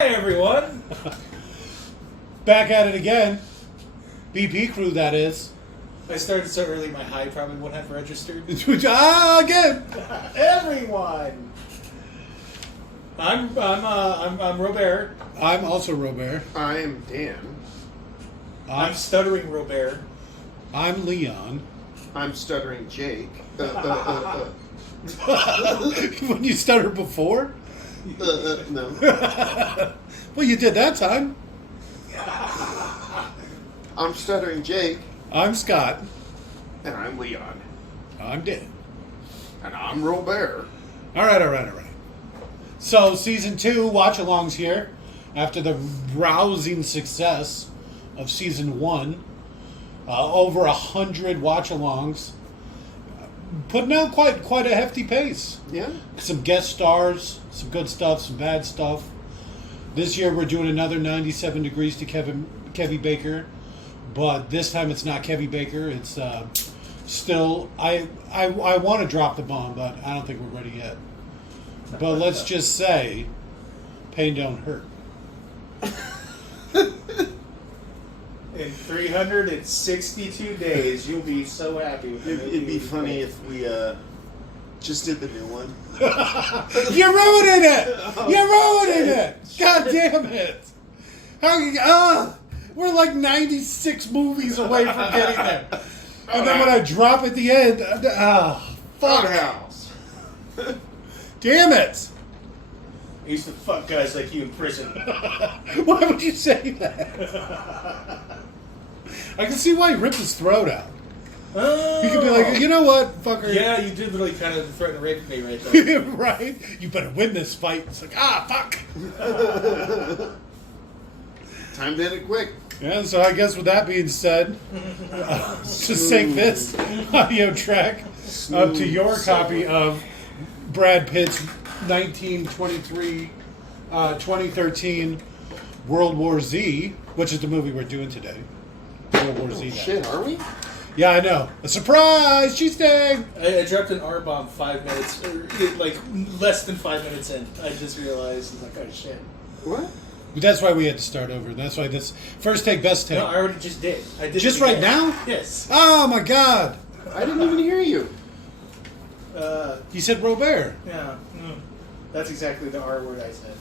Hey everyone! Back at it again. BP crew, that is. I started so early, my high probably wouldn't have registered. Again! Everyone! I'm Robert. I'm also Robert. I'm Dan. I'm stuttering Robert. I'm Leon. I'm stuttering Jake. When you stuttered before? No. Well, you did that time. I'm stuttering Jake. I'm Scott. And I'm Leon. I'm Dan. And I'm Robert. All right. So, season 2 watch-alongs here. After the rousing success of season 1. Over 100 watch-alongs. Putting out quite a hefty pace. Yeah. Some guest stars, some good stuff, some bad stuff. This year we're doing another 97 Degrees to Kevin Baker. But this time it's not Kevin Baker. It's still... I want to drop the bomb, but I don't think we're ready yet. But let's just say, pain don't hurt. In 362 days, you'll be so happy with it. It'd be funny if we just did the new one. You're ruining it! You're ruining it! God damn it! We're like 96 movies away from getting there. And then when I drop at the end, fuck. House. Damn it! I used to fuck guys like you in prison. Why would you say that? I can see why he ripped his throat out. Oh. He could be like, you know what, fucker? Yeah, you did really kind of threaten to rape me right there. Right? You better win this fight. It's like, fuck. Time to hit it quick. Yeah, so I guess with that being said, to sync this audio track up to your copy of Brad Pitt's 2013 World War Z, which is the movie we're doing today. World War Z. Shit, are we? Yeah, I know. A surprise! Cheese steak! I dropped an R-bomb 5 minutes, like less than 5 minutes in. I just realized, I'm like, oh shit. What? That's why we had to start over. That's why this first take, best take. No, I already just did. I did Just it right again. now? Yes. Oh my god! I didn't even hear you. You said Robert. Yeah. That's exactly the R word I said.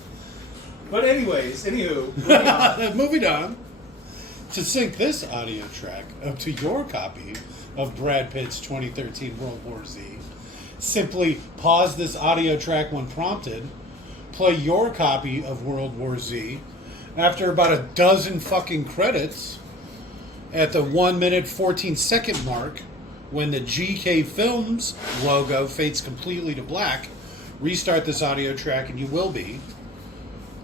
But anyways, anywho, moving on. Moving on. To sync this audio track up to your copy of Brad Pitt's 2013 World War Z, simply pause this audio track when prompted, play your copy of World War Z. After about a dozen fucking credits, at the 1 minute 14 second mark, when the GK Films logo fades completely to black, restart this audio track and you will be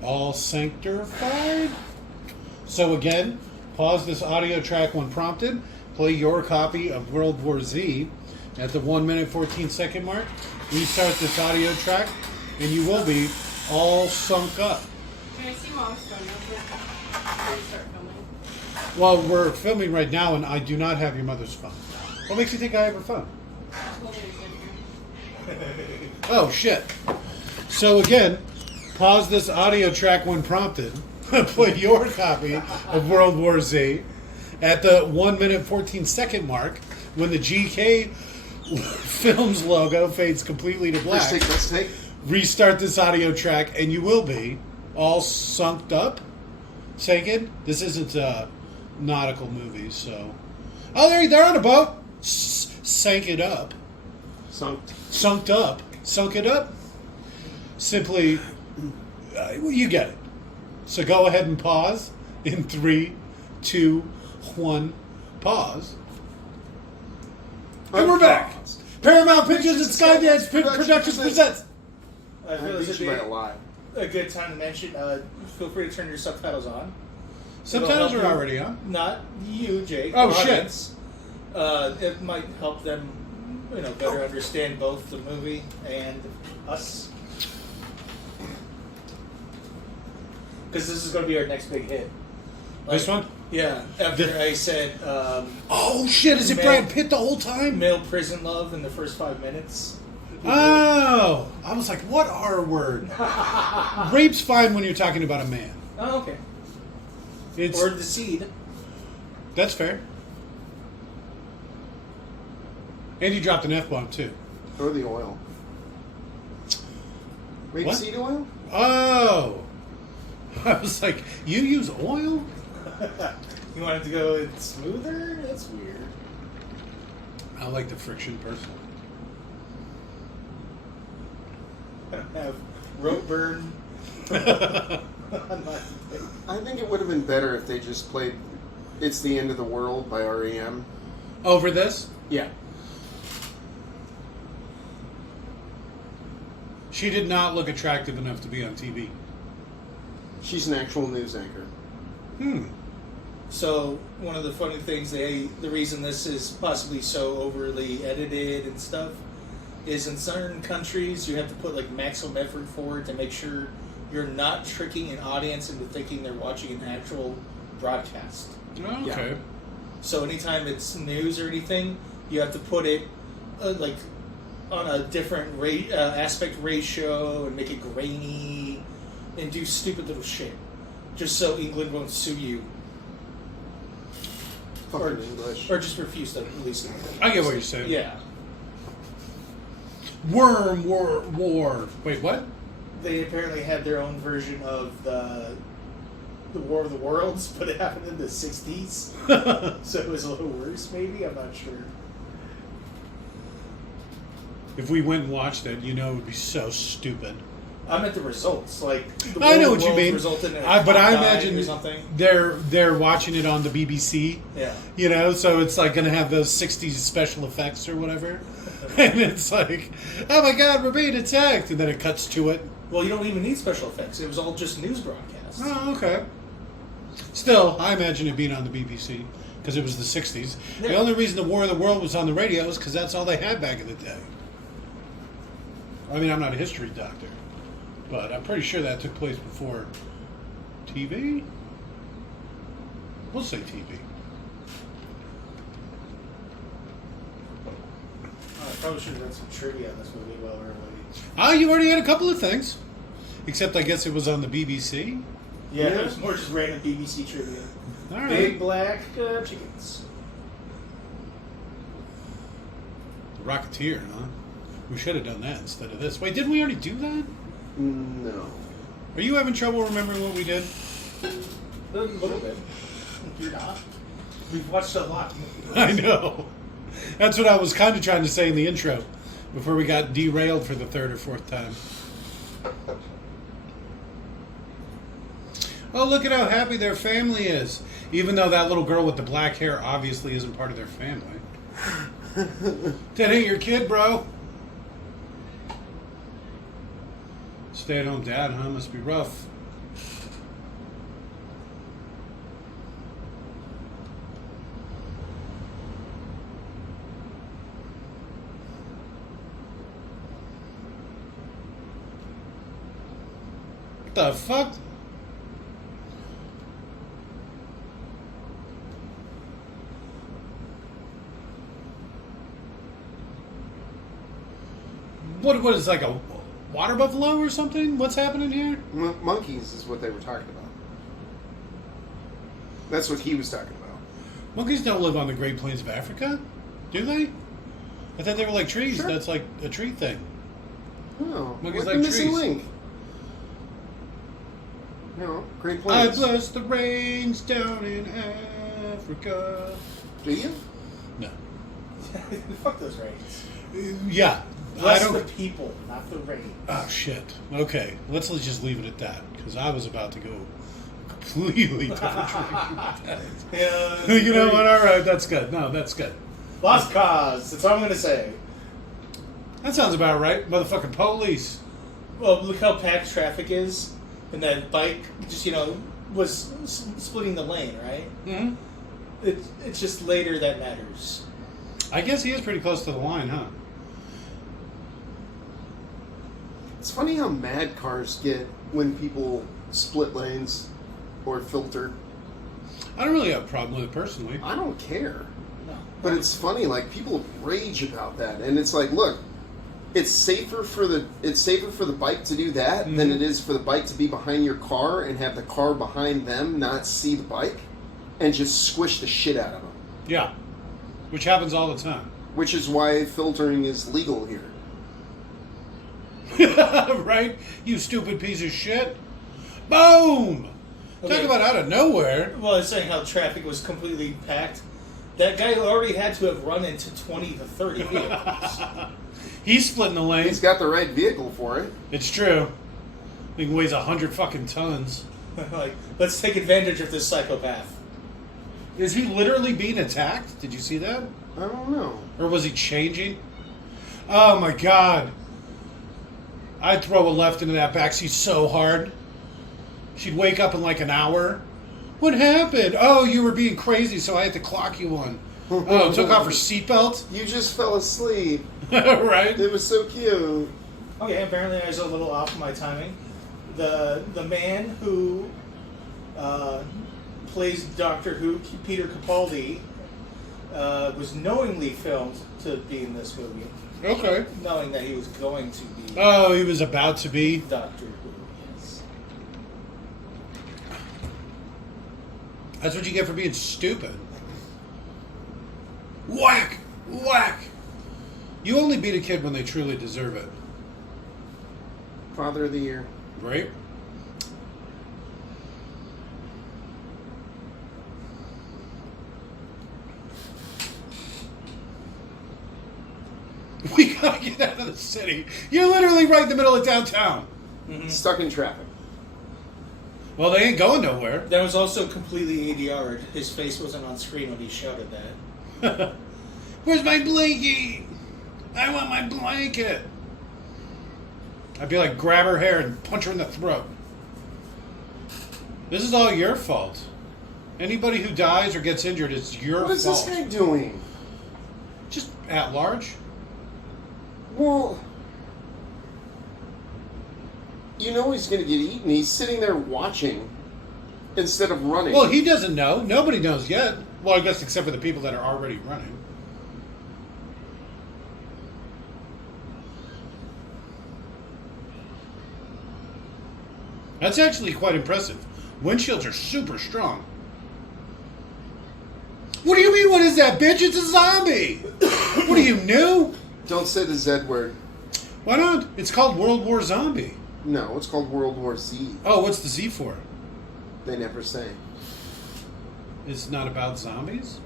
all sanctified. So again, pause this audio track when prompted, play your copy of World War Z at the 1 minute 14 second mark, restart this audio track, and you will be all sunk up. Can I see Mom's phone number before we start filming? Well, we're filming right now, and I do not have your mother's phone. What makes you think I have her phone? Oh, shit. So again, pause this audio track when prompted. Play your copy of World War Z at the 1 minute 14 second mark when the GK Films logo fades completely to black. Let's take. Restart this audio track and you will be all sunked up. Sankin? This isn't nautical movies, so... Oh, they're on a boat. Sank it up. Sunk it up. Simply, you get it. So go ahead and pause in 3, 2, 1, pause. And we're back. Paramount Pictures and Skydance Productions presents. I feel this would be a lot. a good time to mention, feel free to turn your subtitles on. Subtitles It'll are help already you- on. Not you, Jake. Oh, the shit. audience. It might help them, better understand both the movie and us. Because this is going to be our next big hit. This one? Yeah. After I said Oh shit, is it Male- Brad Pitt the whole time? male prison love in the first 5 minutes. Ah, Oh, I was like, what R word? Rape's fine when you're talking about a man. Oh, okay. It's Or the seed. That's fair. And you dropped an F-bomb too. Or the oil. What? Rapeseed oil? Oh, I was like, you use oil? You wanted to go with smoother? That's weird. I like the friction personally. I don't have rope burn on my thing. I think it would have been better if they just played It's the End of the World by REM. Over this? Yeah. She did not look attractive enough to be on TV. She's an actual news anchor. So one of the funny things, the reason this is possibly so overly edited and stuff, is in certain countries you have to put like maximum effort forward to make sure you're not tricking an audience into thinking they're watching an actual broadcast. Oh, okay. Yeah. So anytime it's news or anything, you have to put it like on a different aspect ratio and make it grainy and do stupid little shit, just so England won't sue you Fucking English. or just refuse to release it. I get what you're saying. Yeah, Worm war. Wait, what? they apparently had their own version of the War of the Worlds, but it happened in the '60s, so it was a little worse. Maybe, I'm not sure. If we went and watched it, you know it would be so stupid. I meant the results, like the I know War of what you the Worlds mean. resulted in But I or imagine something. they're watching it on the BBC. Yeah. You know, so it's like going to have those 60s special effects or whatever. And it's like, oh my god, we're being attacked. And then it cuts to it. Well, you don't even need special effects. It was all just news broadcasts. Oh, okay. Still, I imagine it being on the BBC because it was the 60s. The Yeah. only reason the War of the World was on the radio is because that's all they had back in the day. I mean, I'm not a history doctor, but I'm pretty sure that took place before TV. We'll say TV. I probably should have done some trivia on this movie while we were waiting. Oh, you already had a couple of things. Except I guess it was on the BBC. Yeah, it was more just random BBC trivia. All right. Big black chickens. The Rocketeer, huh? We should have done that instead of this. Wait, didn't we already do that? No. Are you having trouble remembering what we did? A little bit. You're not. We've watched a lot. I know. That's what I was kind of trying to say in the intro before we got derailed for the third or fourth time. Oh, look at how happy their family is. Even though that little girl with the black hair obviously isn't part of their family. That ain't your kid, bro. Stay-at-home dad, huh? Must be rough. What the fuck? What is like a water buffalo or something? What's happening here? Monkeys is what they were talking about. That's what he was talking about. Monkeys don't live on the Great Plains of Africa, do they? I thought they were like trees. Sure. That's like a tree thing. Oh, Monkeys like like the missing trees. link. No, Great I Plains. bless the rains down in Africa. Do you? No. Fuck those rains. Yeah. I Bless don't. the people, not the rain. Oh shit. Okay, let's just leave it at that because I was about to go completely different track. Yeah, You know what? All right, that's good. No, that's good. Lost cause. That's all I'm gonna say. That sounds about right. Motherfucking police. Well, look how packed traffic is, and that bike just was splitting the lane, right? Mm-hmm. It's just later that matters. I guess he is pretty close to the line, huh? It's funny how mad cars get when people split lanes or filter. I don't really have a problem with it personally. I don't care. No. But it's funny, like, people rage about that. And it's like, look, it's safer for the bike to do that than it is for the bike to be behind your car and have the car behind them not see the bike and just squish the shit out of them. Yeah. Which happens all the time. Which is why filtering is legal here. Right? You stupid piece of shit. Boom! Okay. Talk about out of nowhere. Well, it's saying how traffic was completely packed. That guy already had to have run into 20 to 30 vehicles. He's splitting the lane. He's got the right vehicle for it. It's true. He weighs 100 fucking tons. Like, let's take advantage of this psychopath. Is he literally being attacked? Did you see that? I don't know. Or was he changing? Oh my god. I'd throw a left into that backseat so hard. She'd wake up in like an hour. What happened? Oh, you were being crazy, so I had to clock you one. Oh, took off her seatbelt? You just fell asleep. Right? It was so cute. Okay, apparently I was a little off my timing. The man who plays Doctor Who, Peter Capaldi, was knowingly filmed to be in this movie, Okay. knowing that he was going to be Oh, he was about to be? Doctor Who. Yes. That's what you get for being stupid. Whack! Whack! You only beat a kid when they truly deserve it. Father of the Year. Right? We gotta get out of the city. You're literally right in the middle of downtown. Stuck in traffic. Well, they ain't going nowhere. That was also completely ADR'd. His face wasn't on screen when he shouted that. Where's my blankie? I want my blanket. I'd be like, grab her hair and punch her in the throat. This is all your fault. Anybody who dies or gets injured, it's your What is fault. this guy doing? Just at large. Well, you know he's going to get eaten. He's sitting there watching instead of running. Well, he doesn't know. Nobody knows yet. Well, I guess except for the people that are already running. That's actually quite impressive. Windshields are super strong. What do you mean, what is that, bitch? It's a zombie! What are you, new? Don't say the Z word. Why not? It's called World War Zombie. No, it's called World War Z. Oh, what's the Z for? They never say. It's not about zombies?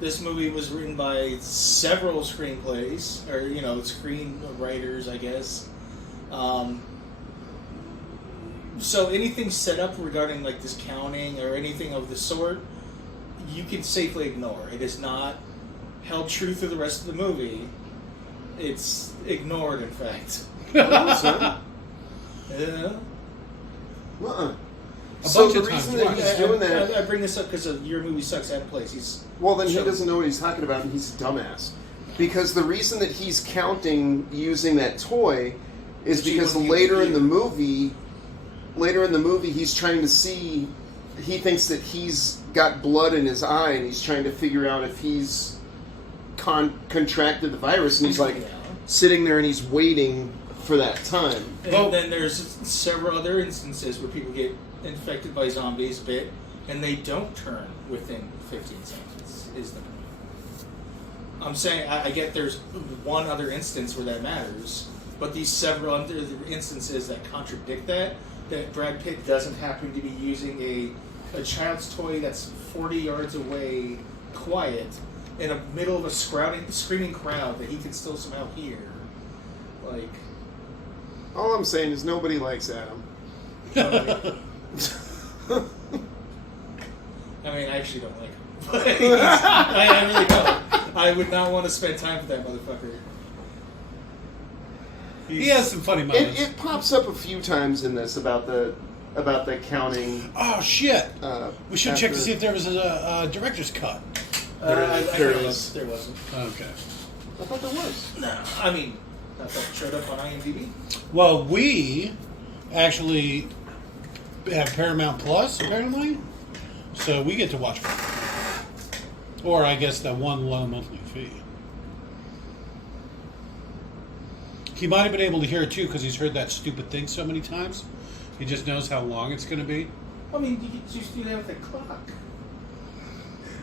This movie was written by several screenplays, or, screenwriters, I guess. So anything set up regarding like this counting or anything of the sort, you can safely ignore. It is not held true through the rest of the movie. It's ignored, in fact. Uh-uh. A So bunch the of reason times. that he's doing that... I bring this up because your movie sucks out of place. Well, then he So- doesn't know what he's talking about, and he's a dumbass. Because the reason that he's counting using that toy is Which he because wouldn't later use in the movie, he's trying to see. He thinks that he's got blood in his eye, and he's trying to figure out if he's contracted the virus, and he's like Yeah. sitting there and he's waiting for that time. And Well- then there's several other instances where people get infected by zombies, bit, and they don't turn within 15 seconds, is the point. I'm saying, I get there's one other instance where that matters, but these several other instances that contradict that Brad Pitt doesn't happen to be using a child's toy that's 40 yards away, quiet, in the middle of a screaming crowd that he can still somehow hear. Like... All I'm saying is nobody likes Adam. I mean, I actually don't like him. But I really don't. I would not want to spend time with that motherfucker. He has some funny moments. It pops up a few times in this about the counting. Oh, shit. We should check to after- see if there was a director's cut. There is. There wasn't. Okay. I thought there was. No, I mean, that showed up on IMDb. Well, we actually have Paramount Plus, apparently. So we get to watch it. Or I guess that one low monthly fee. He might have been able to hear it too because he's heard that stupid thing so many times. He just knows how long it's going to be. I mean, you could just do that with a clock.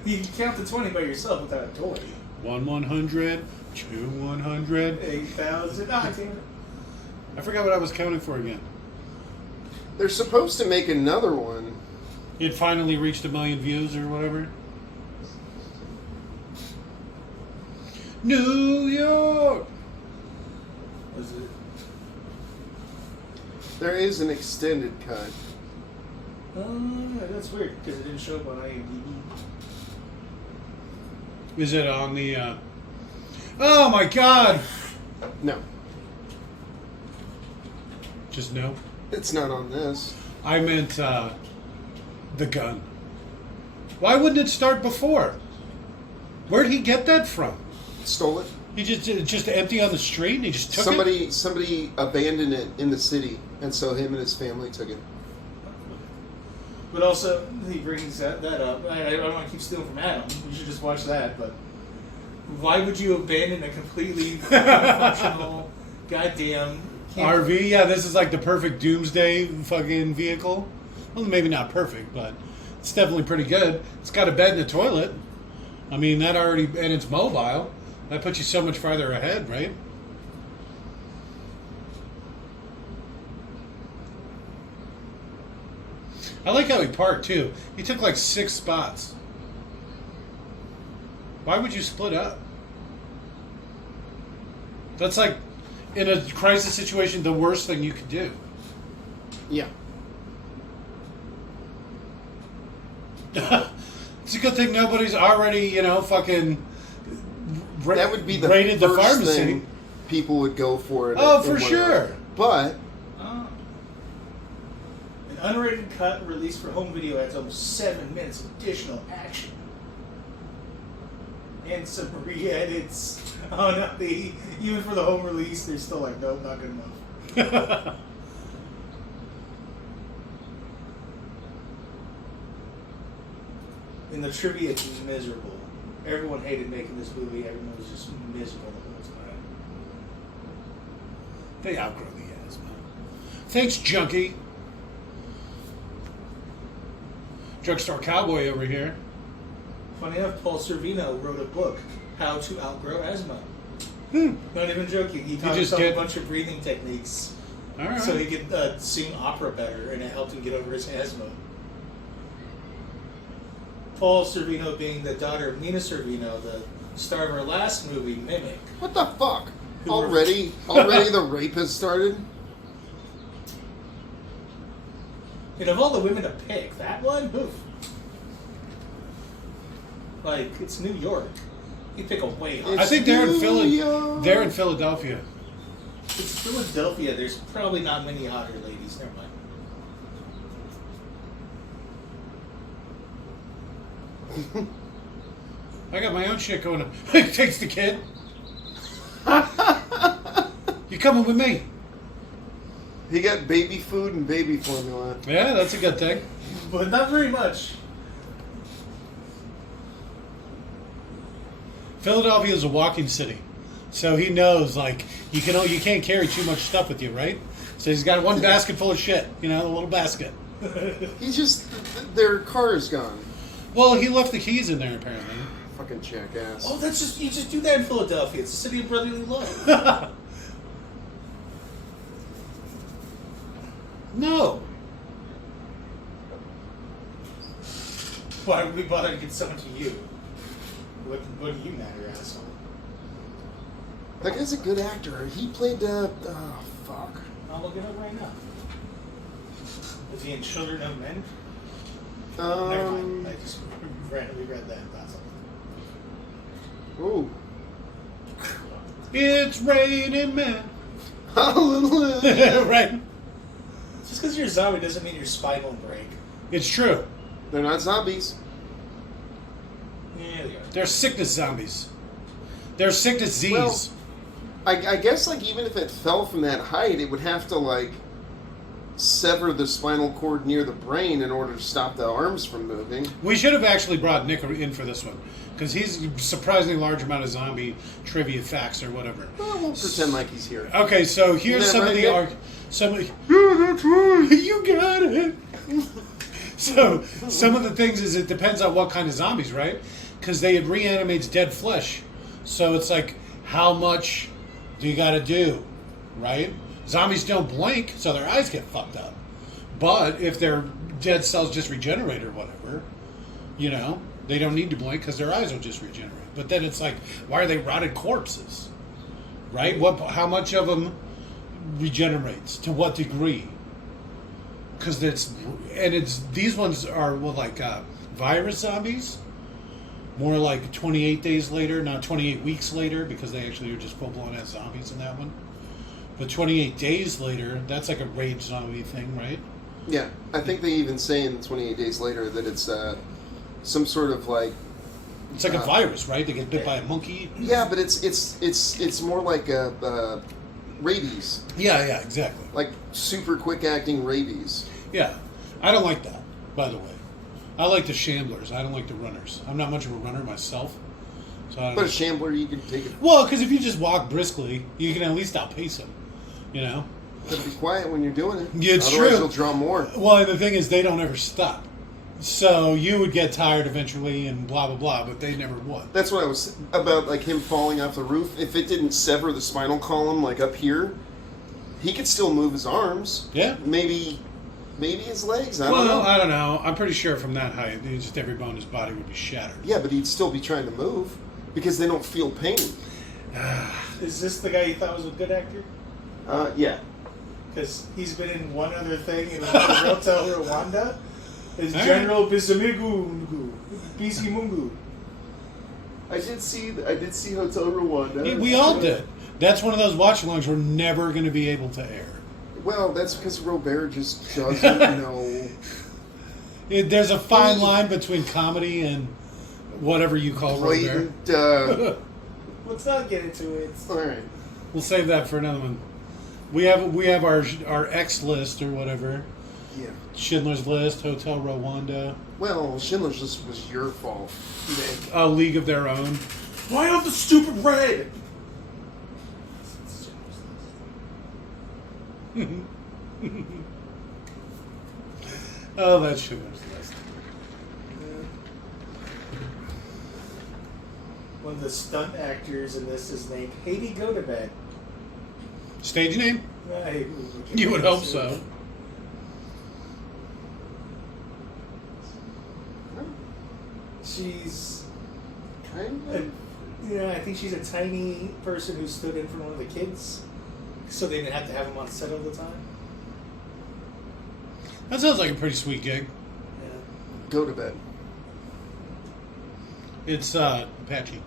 You can count to 20 by yourself without a toy. 1 100, 2 100. 8,000. Ah, damn it. I forgot what I was counting for again. They're supposed to make another one. It finally reached 1 million views or whatever. New York! Was it? There is an extended cut. That's weird because it didn't show up on IMDb. Is it on the... Oh my god! No, Just no. it's not on this. I meant the gun. Why wouldn't it start before? Where'd he get that from? Stole it. He just empty on the street and he just took it? Somebody abandoned it in the city, and so him and his family took it. But also, he brings that up. I don't want to keep stealing from Adam. We should just watch that. But why would you abandon a completely functional, goddamn RV? Yeah, this is like the perfect doomsday fucking vehicle. Well, maybe not perfect, but it's definitely pretty good. It's got a bed and a toilet. I mean, that already, and it's mobile. That puts you so much farther ahead, right? I like how he parked too. He took like 6 spots. Why would you split up? That's like, in a crisis situation, the worst thing you could do. Yeah. It's a good thing nobody's already, fucking That would be the raided the first pharmacy. thing people would go for. Oh, for sure. But An unrated cut released for home video adds almost 7 minutes of additional action. And some re-edits. Oh no, even for the home release, they're still like, nope, not good enough. And the trivia is miserable. Everyone hated making this movie. Everyone was just miserable the whole time. They outgrow the asthma. Thanks, Junkie. Drugstore Cowboy over here. Funny enough, Paul Sorvino wrote a book, How to Outgrow Asthma. Not even joking. He taught himself a bunch of breathing techniques All right. so he could sing opera better, and it helped him get over his asthma. Paul Sorvino being the daughter of Nina Sorvino, the star of her last movie, Mimic. what the fuck? Who Already the rape has started? And of all the women to pick, that one? Oof. Like, it's New York. You pick a way higher. I think they're in New York. They're in Philadelphia. It's Philadelphia. There's probably not many hotter ladies. Never mind. I got my own shit going on. Takes the kid. You coming with me? He got baby food and baby formula. Yeah, that's a good thing. But not very much. Philadelphia is a walking city, so he knows like you can't carry too much stuff with you, right? So he's got one basket full of shit, a little basket. He just their car is gone. Well, he left the keys in there apparently. Fucking jackass. Oh, you just do that in Philadelphia. It's a city of brotherly love. No. Why would we bother to get someone to you? What do you matter, asshole? That guy's a good actor. He played oh fuck. I'll look it up right now. Is he in Children of Men? Never mind. I just randomly read that. That's all. Ooh. It's raining men. Hallelujah. Right. Just because you're a zombie doesn't mean your spine won't break. It's true. They're not zombies. Yeah, they are. They're sickness zombies. They're sickness Z's. Well, I guess like even if it fell from that height, it would have to like sever the spinal cord near the brain in order to stop the arms from moving. We should have actually brought Nick in for this one because he's a surprisingly large amount of zombie trivia facts or whatever. Well, we'll pretend like he's here. Okay, so here's Isn't that right, Nick? Yeah, that's right. You got it. So some of the things is it depends on what kind of zombies, right? Because it reanimates dead flesh. So it's like, how much do you got to do, right? Zombies don't blink, so their eyes get fucked up. But if their dead cells just regenerate or whatever, you know, they don't need to blink because their eyes will just regenerate. But then it's like, why are they rotted corpses, right? How much of them regenerates? To what degree? Because these ones are virus zombies, more like 28 days later, not 28 weeks later, because they actually are just full blown as zombies in that one. But 28 days later, that's like a rage zombie thing, right? Yeah, I think they even say in 28 days later that it's some sort of like. It's like a virus, right? They get bit by a monkey. Yeah, but it's more like a rabies. Yeah, exactly. Like super quick acting rabies. Yeah, I don't like that. By the way, I like the shamblers. I don't like the runners. I'm not much of a runner myself. So I don't But know. a shambler, you can take it. Well, because if you just walk briskly, you can at least outpace them. You know. But be quiet when you're doing it. Yeah, it's Otherwise, true. you'll draw more. Well, and the thing is, they don't ever stop. So you would get tired eventually, and blah blah blah. But they never would. That's what I was about, like him falling off the roof. If it didn't sever the spinal column, like up here, he could still move his arms. Yeah. Maybe his legs. I don't know. I don't know. I'm pretty sure from that height, just every bone in his body would be shattered. Yeah, but he'd still be trying to move because they don't feel pain. Is this the guy you thought was a good actor? Yeah. Because he's been in one other thing in Hotel Rwanda. Is All right. General Bizimungu. I did see Hotel Rwanda. We all did. That's one of those watch-alongs we're never going to be able to air. Well, that's because Robert just doesn't know. There's a fine line between comedy and whatever you call Robert. Blatant. Let's not get into it. All right. We'll save that for another one. We have our X list or whatever. Yeah. Schindler's List, Hotel Rwanda, Well, Schindler's List was your fault, Nick. A League of Their Own. Why not the stupid red? Oh, that's Schindler's List. One of the stunt actors in this is named Haiti Gotobed. Stage name? You would hope so. She's, Kind of. yeah, I think she's a tiny person who stood in for one of the kids, so they didn't have to have him on set all the time. That sounds like a pretty sweet gig. Yeah. Go to bed. It's Apache.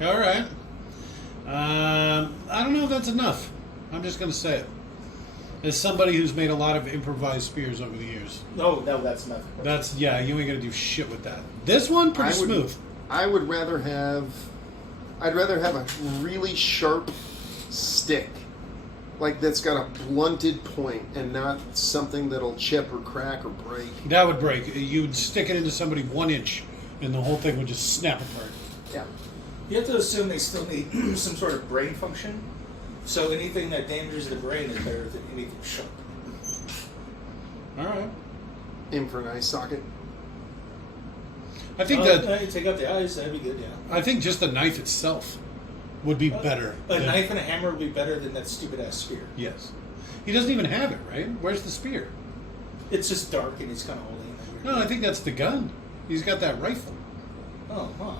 All right. I don't know if that's enough. I'm just going to say it. As somebody who's made a lot of improvised spears over the years, No, that's nothing. you ain't going to do shit with that. This one, pretty smooth. I'd rather have a really sharp stick, like that's got a blunted point, and not something that'll chip or crack or break. That would break. You'd stick it into somebody 1 inch, and the whole thing would just snap apart. Yeah. You have to assume they still need some sort of brain function. So anything that damages the brain is better than anything sharp. All right. Aim for an eye socket. I think Take out the eyes, that'd be good, yeah. I think just the knife itself would be better. A knife and a hammer would be better than that stupid ass spear. Yes. He doesn't even have it, right? Where's the spear? It's just dark and he's kind of holding it. No, I think that's the gun. He's got that rifle. Oh, huh.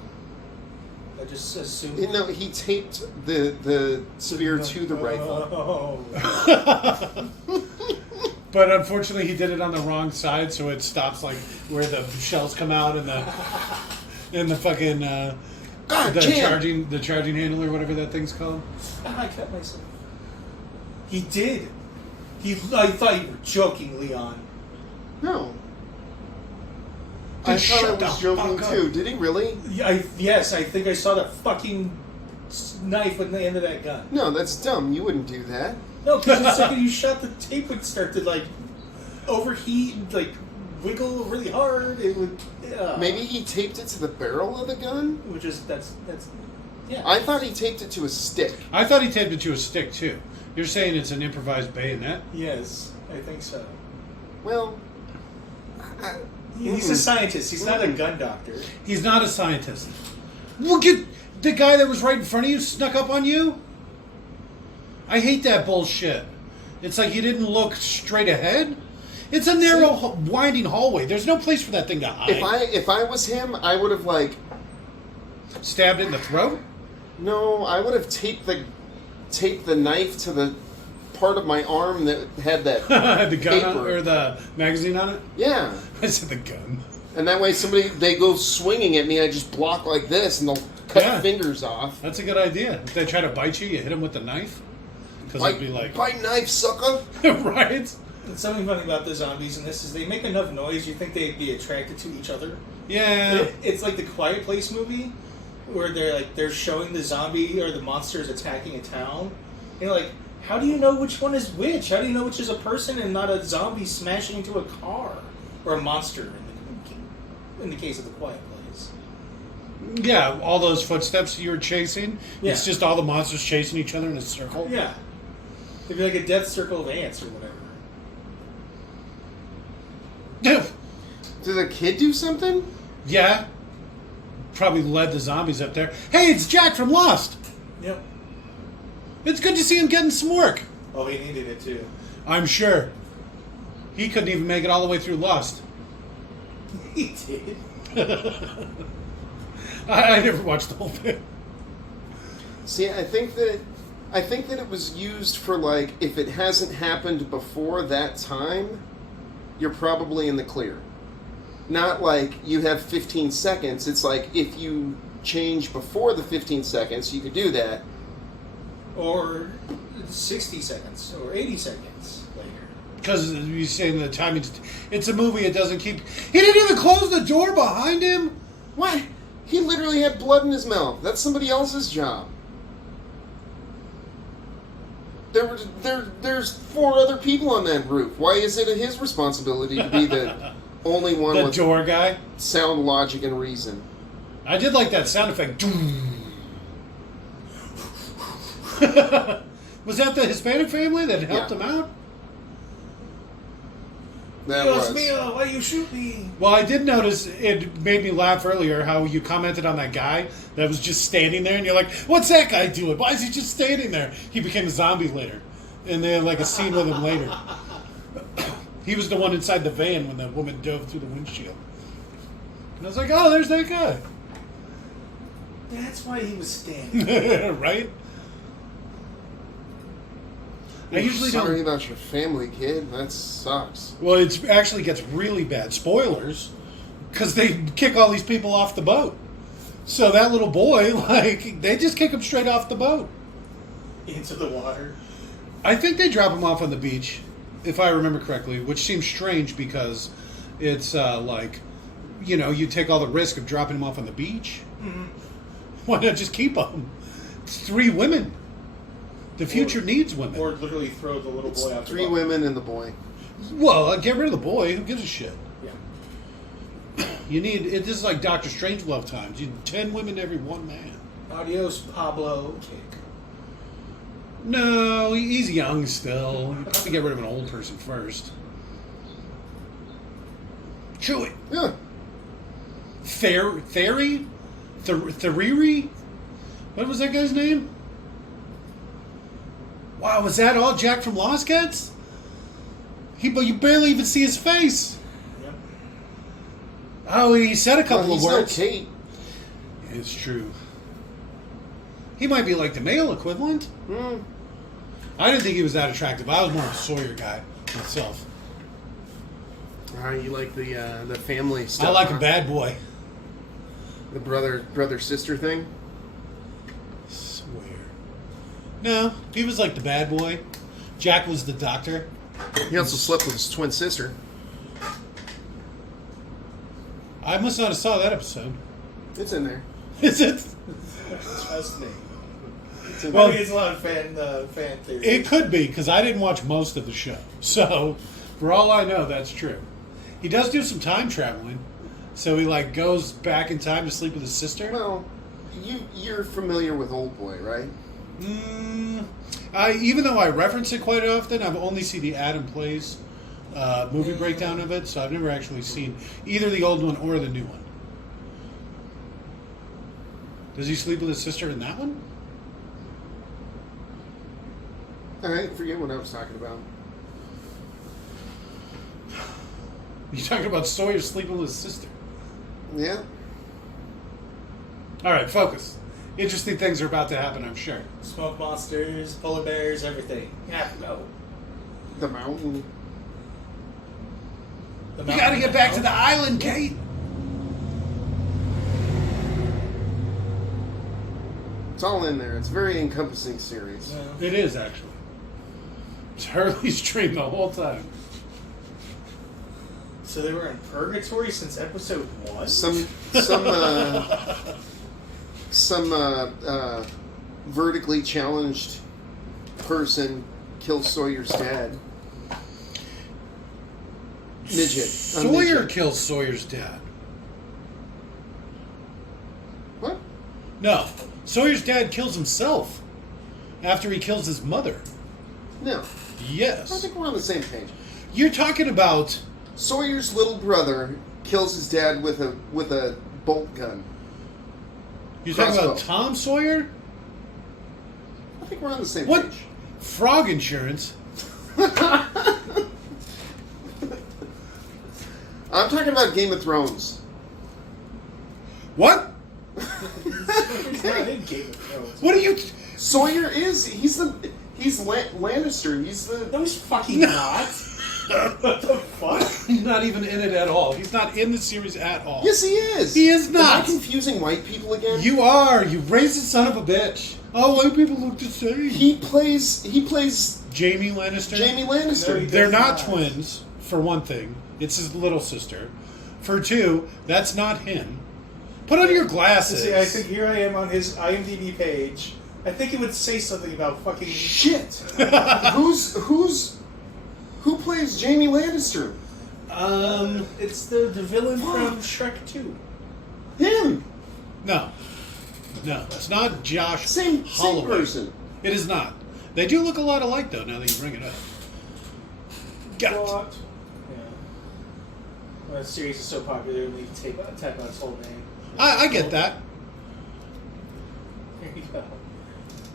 I just assumed. No, he taped the spear to the rifle. Oh. But unfortunately, he did it on the wrong side, so it stops like where the shells come out and the fucking God the damn! charging handle or whatever that thing's called. I cut myself. He did. I thought you were joking, Leon. No. I thought shut I was the joking fuck too. up. Did he really? Yeah, yes, I think I saw that fucking knife at the end of that gun. No, that's dumb. You wouldn't do that. No, because the second you shot, the tape would start to like overheat and like wiggle really hard. It would. Maybe he taped it to the barrel of the gun? Which is that's yeah. I thought he taped it to a stick. I thought he taped it to a stick too. You're saying it's an improvised bayonet? Yes, I think so. Well, He's a scientist. He's not a gun doctor. He's not a scientist. Look at the guy that was right in front of you snuck up on you. I hate that bullshit. It's like you didn't look straight ahead. It's a narrow, winding hallway. There's no place for that thing to hide. if I was him, I would have like Stabbed it in the throat? no, I would have taped the knife to the part of my arm that had that The gun on, paper. or the magazine on it? Yeah. I said the gun. And that way they go swinging at me, I just block like this and they'll cut Yeah. fingers off. That's a good idea. If they try to bite you, you hit them with the knife. Because it'd be like, bite knife, sucker. right? And something funny about the zombies in this is they make enough noise you think they'd be attracted to each other. Yeah. It's like the Quiet Place movie where they're showing the zombie or the monsters attacking a town. And you're like, how do you know which one is which? How do you know which is a person and not a zombie smashing into a car or a monster in the case of the Quiet Place? Yeah, all those footsteps you were chasing. Yeah. It's just all the monsters chasing each other in a circle. Yeah, it'd be like a death circle of ants or whatever. Did the kid do something? Yeah. Probably led the zombies up there. Hey, it's Jack from Lost. Yep. It's good to see him getting some work. Oh, he needed it too. I'm sure. He couldn't even make it all the way through Lost. He did. I never watched the whole thing. See, I think that it was used for like if it hasn't happened before that time, you're probably in the clear. Not like you have 15 seconds. It's like if you change before the 15 seconds, you could do that. Or 60 seconds or 80 seconds later. Because you're saying the timing. It's a movie. It doesn't keep. He didn't even close the door behind him. What? He literally had blood in his mouth. That's somebody else's job. There's 4 other people on that roof. Why is it his responsibility to be the only one The with door guy. sound, logic, and reason? I did like that sound effect. Was that the Hispanic family that helped Yeah. him out? That Dios was. mío, why you shoot me? Well, I did notice it made me laugh earlier how you commented on that guy that was just standing there, and you're like, "What's that guy doing? Why is he just standing there?" He became a zombie later, and they had like a scene with him later. He was the one inside the van when the woman dove through the windshield, and I was like, "Oh, there's that guy." That's why he was standing. Right? I usually Sorry don't. about your family, kid. That sucks. Well, it actually gets really bad. Spoilers, because they kick all these people off the boat. So that little boy, like, they just kick him straight off the boat. Into the water. I think they drop him off on the beach, if I remember correctly, which seems strange because it's like, you take all the risk of dropping him off on the beach. Mm-hmm. Why not just keep him? It's 3 women. The future needs women. Or literally throw the little It's boy out the 3 boat. women and the boy. Well, get rid of the boy. Who gives a shit? Yeah. You need it. This is like Dr. Strangelove times. You need 10 women to every 1 man. Adios, Pablo. Kick. No, he's young still. You probably get rid of an old person first. Chewie. Yeah. Theory? Theriri? What was that guy's name? Wow, was that all Jack from Lost gets? But you barely even see his face. Yep. Oh, he said a couple Well, of he's words. no Kate. It's true. He might be like the male equivalent. Hmm. I didn't think he was that attractive. I was more of a Sawyer guy myself. You like the family stuff? I like huh? a bad boy. The brother sister thing. Sawyer. No, he was like the bad boy. Jack was the doctor. He also slept with his twin sister. I must not have saw that episode. It's in there. Is it? Trust me. Well, I mean, it's a lot of fan theory. It could be, because I didn't watch most of the show. So, for all I know, that's true. He does do some time traveling. So he, like, goes back in time to sleep with his sister. Well, you're familiar with Old Boy, right? Even though I reference it quite often, I've only seen the Adam Plays movie breakdown of it, so I've never actually seen either the old one or the new one. Does he sleep with his sister in that one? I forget what I was talking about. You're talking about Sawyer sleeping with his sister. Yeah. All right, focus. Interesting things are about to happen, I'm sure. Smoke monsters, polar bears, everything. You have to go. The mountain. The You gotta get back to the island, Kate! It's all in there. It's a very encompassing series. Yeah. It is, actually. It's Hurley's dream the whole time. So they were in purgatory since episode 1? Some vertically challenged person kills Sawyer's dad. Midget. A Sawyer midget. kills Sawyer's dad. What? No. Sawyer's dad kills himself after he kills his mother. No. I Yes. think we're on the same page. You're talking about... Sawyer's little brother kills his dad with a bolt gun. You're talking about Crossbow. Tom Sawyer? I think we're on the same What? page. Frog insurance? I'm talking about Game of Thrones. What? It's not in Game of Thrones. What are you... Sawyer he's Lannister. He's the No, he's fucking not. What the fuck? He's not even in it at all. He's not in the series at all. Yes, he is. He is Am not. I confusing white people again? You are. You racist son of a bitch. Oh, white people look the same. He plays Jamie Lannister? Jamie No, Lannister. he They're does not not. twins, for one thing. It's his little sister. For two, that's not him. Put on your glasses. See, I think here I am on his IMDb page. I think it would say something about fucking Shit. Who plays Jamie Lannister? It's the villain from Shrek 2. Him. No. No, it's not Josh Same Holloway. person. It is not. They do look a lot alike, though, now that you bring it up. Got it. What? Yeah. Well, the series is so popular, they need to type out its whole name. I get that. There you go.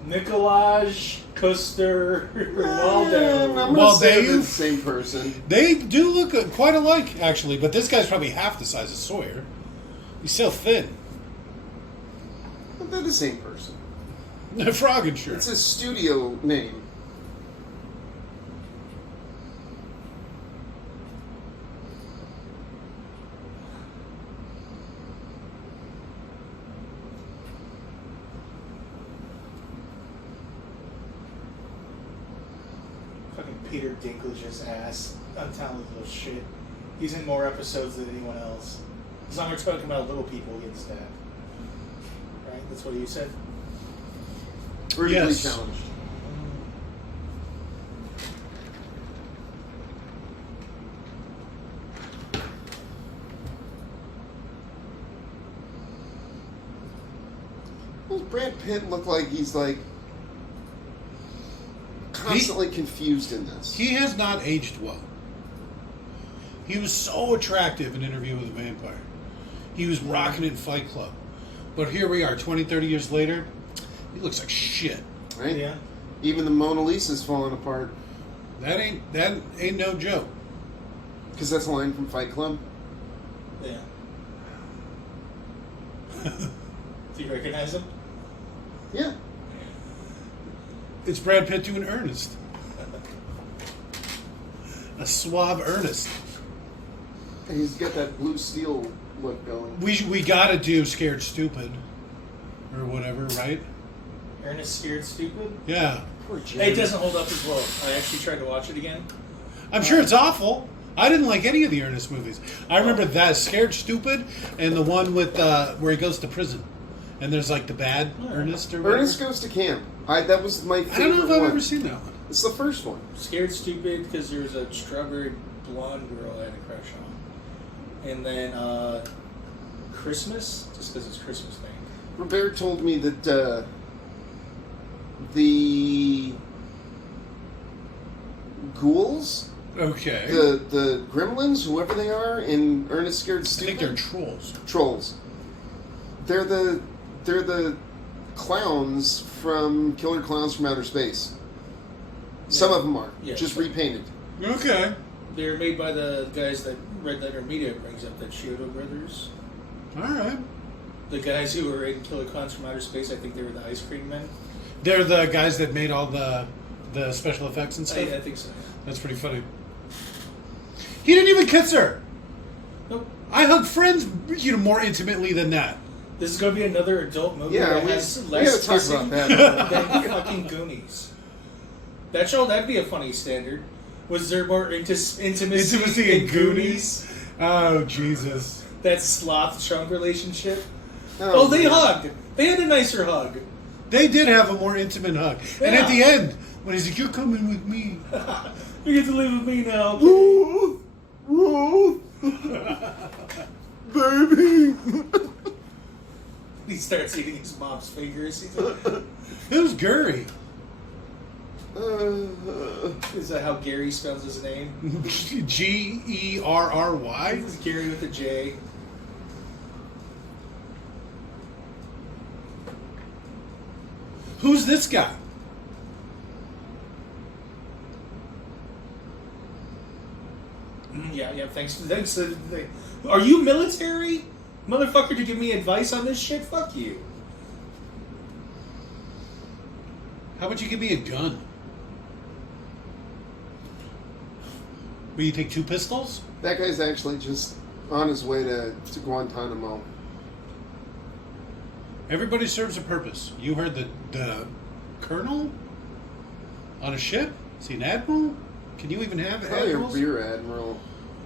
Nikolaj Koster I'm Waldo. gonna Well, say they- they're the same person. They do look quite alike, actually, but this guy's probably half the size of Sawyer. He's so thin. But they're the same person. Frog insurance. It's a studio name. Fucking Peter Dinklage's ass. Untalented little shit. He's in more episodes than anyone else. As long as we're talking about little people getting stabbed. Right? That's what you said? Vertically Yes. challenged. Does Brad Pitt look like he's like constantly confused in this? He has not aged well. He was so attractive in Interview with a Vampire. He was rocking it in Fight Club. But here we are, 20, 30 years later, he looks like shit. Right? Yeah. Even the Mona Lisa's falling apart. That ain't no joke. Because that's a line from Fight Club. Yeah. Do you recognize him? Yeah. It's Brad Pitt doing Ernest. A suave Ernest. And he's got that blue steel look going. We gotta do Scared Stupid. Or whatever, right? Ernest Scared Stupid? Yeah. Poor It James. doesn't hold up as well. I actually tried to watch it again. I'm sure it's awful, I didn't like any of the Ernest movies. I remember that Scared Stupid and the one with where he goes to prison. And there's like the bad Ernest or whatever. Ernest Goes to Camp. That was my favorite I don't know if I've one. ever seen that one. It's the first one. Scared Stupid because there was a strawberry blonde girl I had a crush on. And then Christmas, just because it's Christmas themed. Robert told me that the ghouls, Okay. the gremlins, whoever they are, in Ernest Scared I Stupid. think they're trolls. Trolls. They're the clowns from Killer Clowns from Outer Space. Some Yeah. of them are Yeah. just repainted. Okay. They're made by the guys that Red Letter Media brings up, the Chiodo brothers. All right. The guys who were in Killer Clowns from Outer Space, I think they were the ice cream men. They're the guys that made all the special effects and stuff. I think so. That's pretty funny. He didn't even kiss her. Nope. I hug friends, more intimately than that. This is going to be another adult movie Yeah, that we has gotta less talk kissing about that. than fucking Goonies. That'd be a funny standard. Was there more intimacy in Goonies? Oh, Jesus. That sloth chunk relationship? Oh, they man. hugged. They had a nicer hug. They did have a more intimate hug. And at Yeah. the end, when he's like, "You're coming with me." You get to live with me now. Ruth, baby. He starts eating his mom's fingers. He's like, Who's Gary? is that how Gary spells his name? Gerry? It's Gary with a J. Who's this guy? Yeah. Thanks. Are you military, motherfucker? To give me advice on this shit? Fuck you. How about you give me a gun? Will you take 2 pistols? That guy's actually just on his way to Guantanamo. Everybody serves a purpose. You heard the colonel on a ship? Is he an admiral? Can you even have Probably admirals? a rear admiral.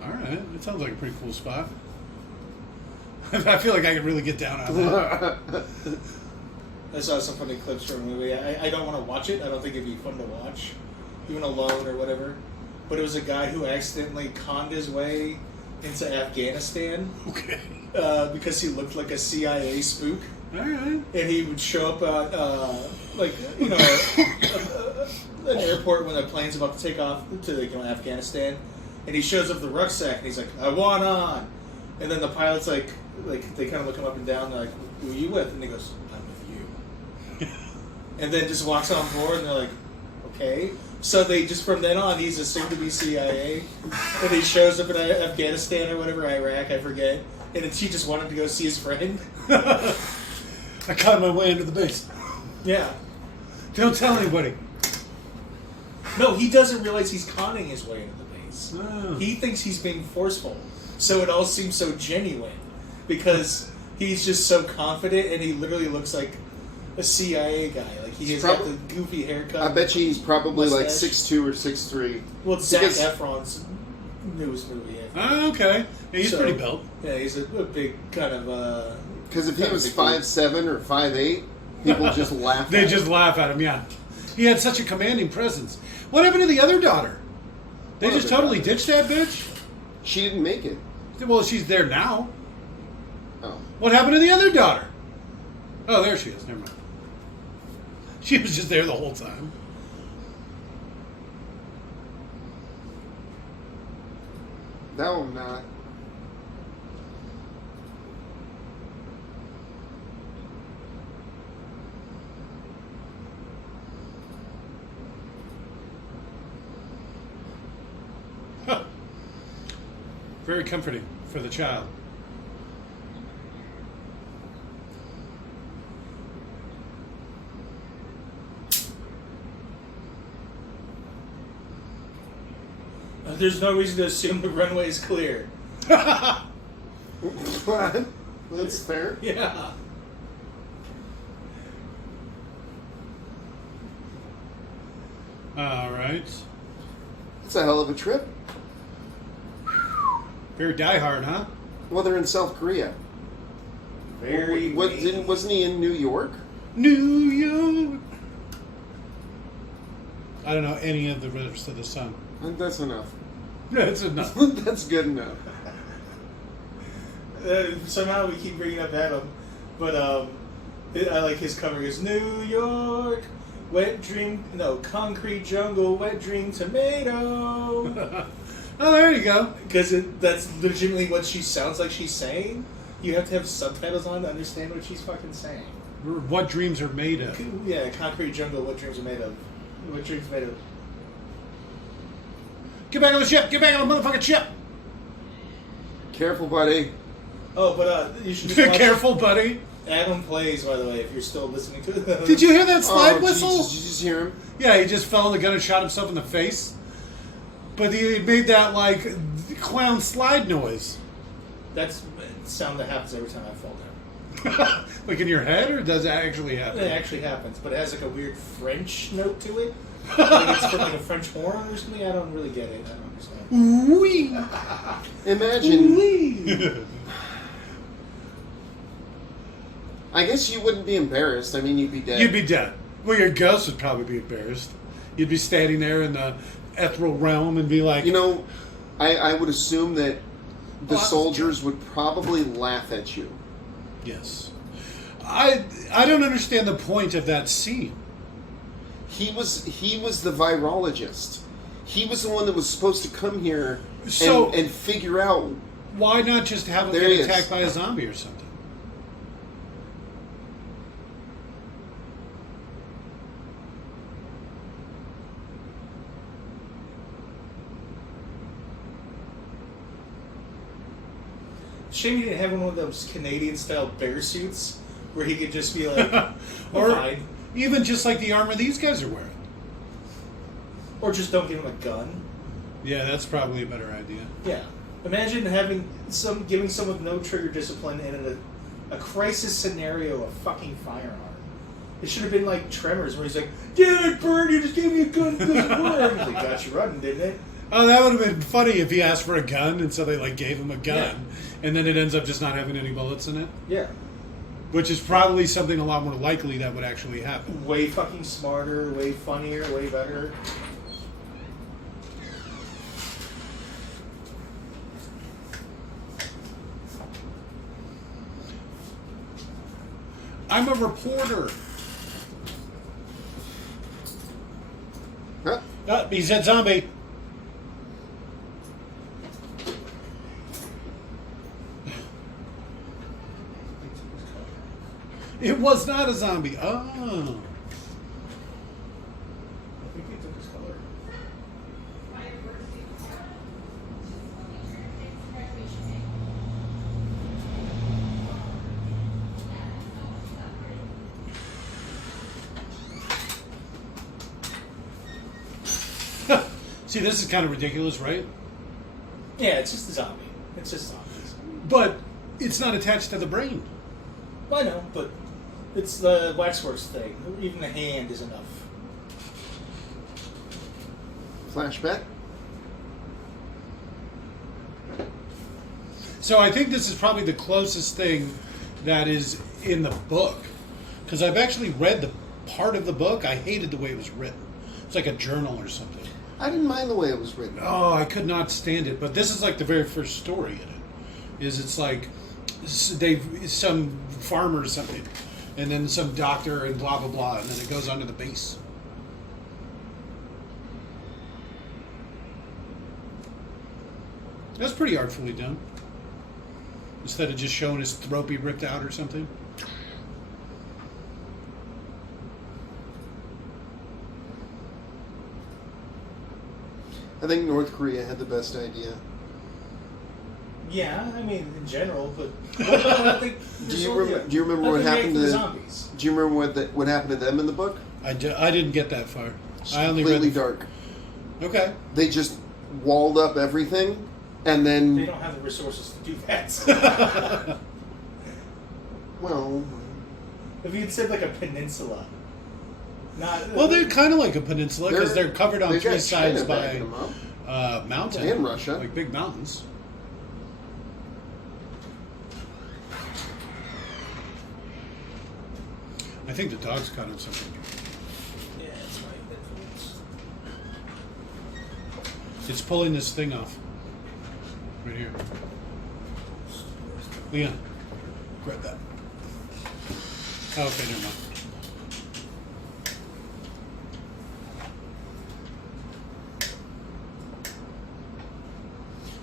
All right, that sounds like a pretty cool spot. I feel like I could really get down on that. I saw some funny clips from a movie. I don't want to watch it. I don't think it'd be fun to watch, even alone or whatever. But it was a guy who accidentally conned his way into Afghanistan Okay. because he looked like a CIA spook. All right. And he would show up at, an airport when the plane's about to take off to Afghanistan. And he shows up with the rucksack and he's like, "I want on." And then the pilot's like they kind of look him up and down. They're like, "Who are you with?" And he goes, "I'm with you." And then just walks on board and they're like, "Okay." So they just from then on, he's assumed to be CIA. And he shows up in Afghanistan or whatever, Iraq, I forget. And then she just wanted to go see his friend. I caught my way into the base. Yeah. Don't tell anybody. No, he doesn't realize he's conning his way into the base. Oh. He thinks he's being forceful. So it all seems so genuine. Because he's just so confident and he literally looks like a CIA guy. Like he has got the goofy haircut. I bet you he's probably like Mustache. 6'2" or 6'3". Well, it's Zac Because- Efron's newest movie. Oh, okay. Yeah, he's So- pretty built. Yeah, he's a big kind of. Because if he kind of was big 5'7" or 5'8", people just laugh. They at just him. laugh at him, yeah. He had such a commanding presence. What happened to the other daughter? They What just other totally daughter? ditched that bitch? She didn't make it. Well, she's there now. Oh. What happened to the other daughter? Oh, there she is. Never mind. She was just there the whole time. No, I'm not. Huh. Very comforting for the child. There's no reason to assume the runway is clear. What? That's fair. Yeah. All right. It's a hell of a trip. Very diehard, huh? Well, they're in South Korea. Very. Wasn't he in New York? New York. I don't know any of the rest of the song. That's enough. That's enough. That's good enough. Somehow we keep bringing up Adam, but I like his cover. Is New York, wet dream, no, concrete jungle, wet dream tomato. Oh, there you go. Because that's legitimately what she sounds like she's saying. You have to have subtitles on to understand what she's fucking saying. What dreams are made of? Yeah, concrete jungle, what dreams are made of. What dreams are made of. Get back on the ship! Get back on the motherfucking ship! Careful, buddy. Oh, but you should just watch Careful, buddy. Adam Plays, by the way, if you're still listening to it. Did you hear that slide whistle? Jesus, did you just hear him? Yeah, he just fell in the gun and shot himself in the face. But he made that, like, clown slide noise. That's the sound that happens every time I fall down. Like in your head, or does it actually happen? It actually happens, but it has like a weird French note to it. Like it's from like a French horn or something. I don't really get it. I don't understand. Wee. Imagine. I guess you wouldn't be embarrassed. I mean, you'd be dead. You'd be dead. Well, your ghost would probably be embarrassed. You'd be standing there in the ethereal realm and be like... You know, I would assume that the Well, soldiers would probably laugh at you. Yes. I don't understand the point of that scene. He was the virologist. He was the one that was supposed to come here and figure out. Why not just have him There he get is. attacked by a zombie or something? Shame he didn't have one of those Canadian-style bear suits where he could just be like, Or fine. even just like the armor these guys are wearing. Or just don't give him a gun. Yeah, that's probably a better idea. Yeah. Imagine giving someone with no trigger discipline in a crisis scenario a fucking firearm. It should have been like Tremors, where he's like, "Yeah, Bird, you just gave me a gun because it worked." They got you running, didn't it? Oh, that would have been funny if he asked for a gun, and so they like gave him a gun, Yeah. and then it ends up just not having any bullets in it, Yeah. which is probably something a lot more likely that would actually happen. Way fucking smarter, way funnier, way better. I'm a reporter. Huh? He said zombie. It was not a zombie. Oh. I think he took his color. See, this is kind of ridiculous, right? Yeah, it's just a zombie. It's just zombies. But it's not attached to the brain. Well, I know, but it's the Waxworks thing. Even the hand is enough. Flashback. So I think this is probably the closest thing that is in the book. Because I've actually read the part of the book. I hated the way it was written. It's like a journal or something. I didn't mind the way it was written. Oh, I could not stand it. But this is like the very first story in it. It's like some farmer or something, and then some doctor and blah blah blah, and then it goes on to the base. That's pretty artfully done. Instead of just showing his throat be ripped out or something. I think North Korea had the best idea. Yeah, I mean, in general, but I think Do you remember what happened to the the zombies? Do you remember what happened to them in the book? I didn't get that far. It's I only read completely the... dark. Okay. They just walled up everything, and They then don't have the resources to do that. well, If you'd said like a peninsula, not Well, they're kind of like a peninsula because they're covered on they three got sides China backing by them up. mountains. And Russia. Like big mountains. I think the dog's caught on something. Yeah, it's my headphones. It's pulling this thing off. Right here. Leon, grab that. Oh, okay, never mind.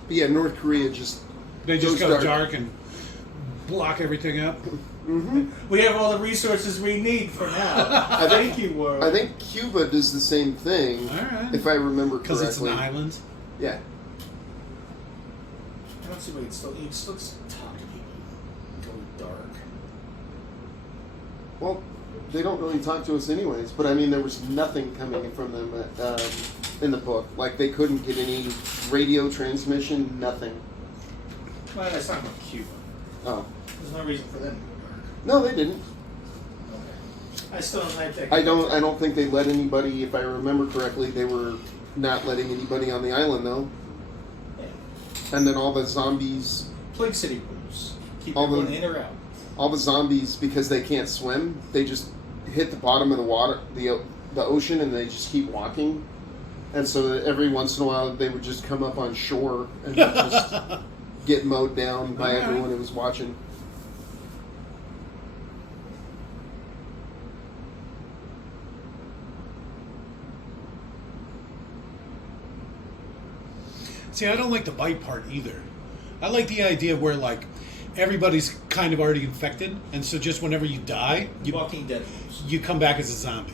But yeah, North Korea just They just goes go dark and block everything up. We have all the resources we need for now. Thank you, world. I think Cuba does the same thing, All right. if I remember correctly. Because it's an island. Yeah. I don't see why you'd still talk to people. Go dark. Well, they don't really talk to us anyways, but I mean, there was nothing coming from them in the book. Like, they couldn't get any radio transmission, nothing. Well, that's not about Cuba. Oh. There's no reason for them to go dark. No, they didn't. Okay. I still don't like that. I don't think they let anybody, if I remember correctly, they were not letting anybody on the island, though. Yeah. And then all the zombies, Plague City rules. Keep All the- everyone in or out. all the zombies, because they can't swim, they just hit the bottom of the water, the ocean, and they just keep walking. And so that every once in a while, they would just come up on shore and they'd just get mowed down by Alright. everyone who was watching. See, I don't like the bite part either. I like the idea where, like, everybody's kind of already infected, and so just whenever you die, Walking Dead rules. you come back as a zombie.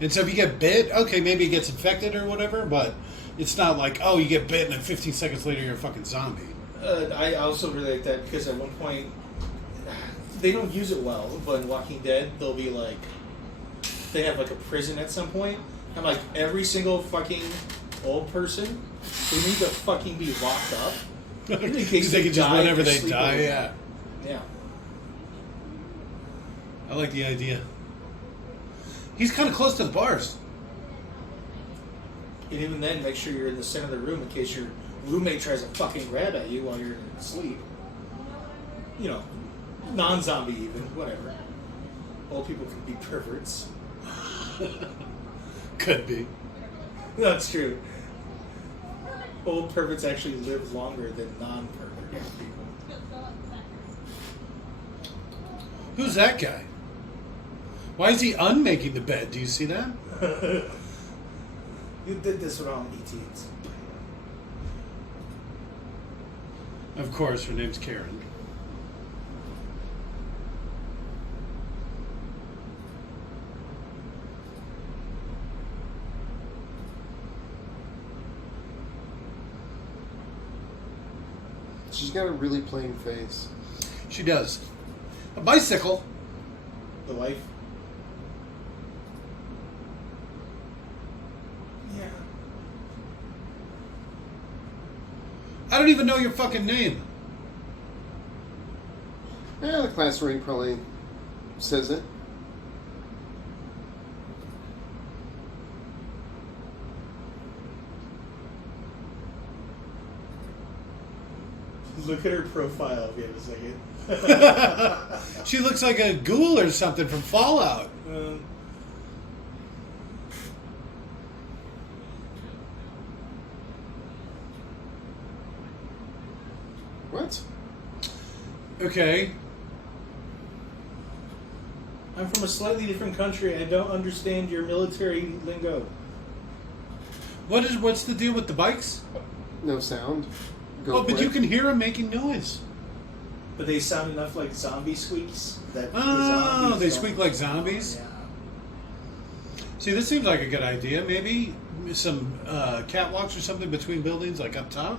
And so if you get bit, okay, maybe it gets infected or whatever, but it's not like, oh, you get bit and then 15 seconds later you're a fucking zombie. I also relate that because at one point they don't use it well, but in Walking Dead they'll be like, they have like a prison at some point. I'm like, every single fucking old person, they need to fucking be locked up in case Because they can just, die whenever or they sleep die, over. yeah. Yeah. I like the idea. He's kind of close to the bars. And even then, make sure you're in the center of the room in case your roommate tries to fucking grab at you while you're asleep. You know, non-zombie even, whatever. Old people can be perverts. Could be. That's true. Old perverts actually live longer than non-pervert people. Who's that guy? Why is he unmaking the bed? Do you see that? You did this with all ETs. Of course, her name's Karen. She's got a really plain face. She does. A bicycle. The wife. Yeah. I don't even know your fucking name. Yeah, the class ring probably says it. Look at her profile if you have a second. She looks like a ghoul or something from Fallout. What? Okay. I'm from a slightly different country. I don't understand your military lingo. What's the deal with the bikes? No sound. Go Oh, but quick. you can hear them making noise. But they sound enough like zombie squeaks that the Oh, zombies they don't- squeak like zombies? Yeah. See, this seems like a good idea. Maybe some catwalks or something between buildings, like up top.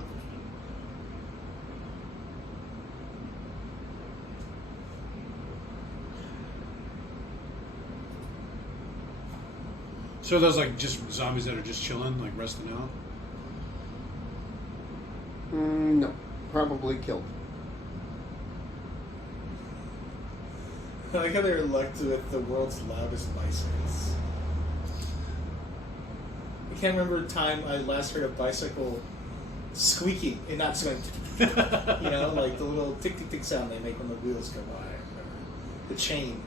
So are those like just zombies that are just chilling, like resting out? No. Probably killed. I like how they're elected with the world's loudest bicycles. I can't remember a time I last heard a bicycle squeaking and not going, you know, like the little tick tick tick sound they make when the wheels go by. The chain.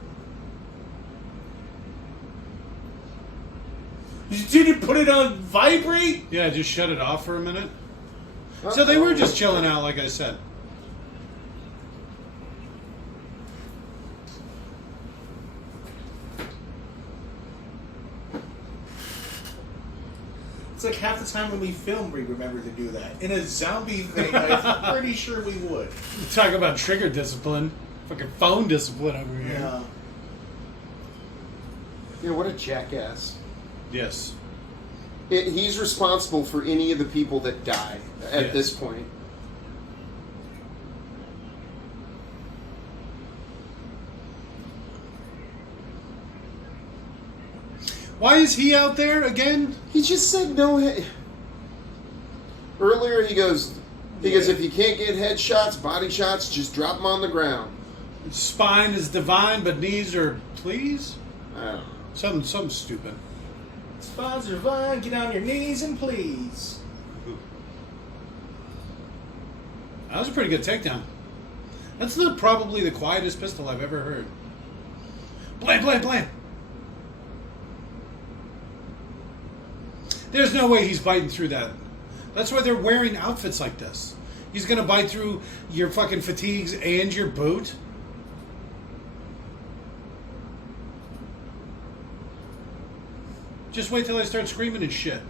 Did you put it on vibrate? Yeah, just shut it off for a minute. So they were just chilling out, like I said. It's like half the time when we film, we remember to do that. In a zombie thing, I'm pretty sure we would. Talk about trigger discipline. Fucking phone discipline over here. Yeah. Yeah, what a jackass. Yes. He's responsible for any of the people that die at Yeah. this point. Why is he out there again? He just said no. Earlier, he goes, if you can't get headshots, body shots, just drop them on the ground. Spine is divine, but knees are please? I don't know. Something stupid. Sponsor Vine, get on your knees and please. That was a pretty good takedown. That's probably the quietest pistol I've ever heard. Blam, blam, blam. There's no way he's biting through that. That's why they're wearing outfits like this. He's gonna bite through your fucking fatigues and your boot. Just wait till I start screaming and shit.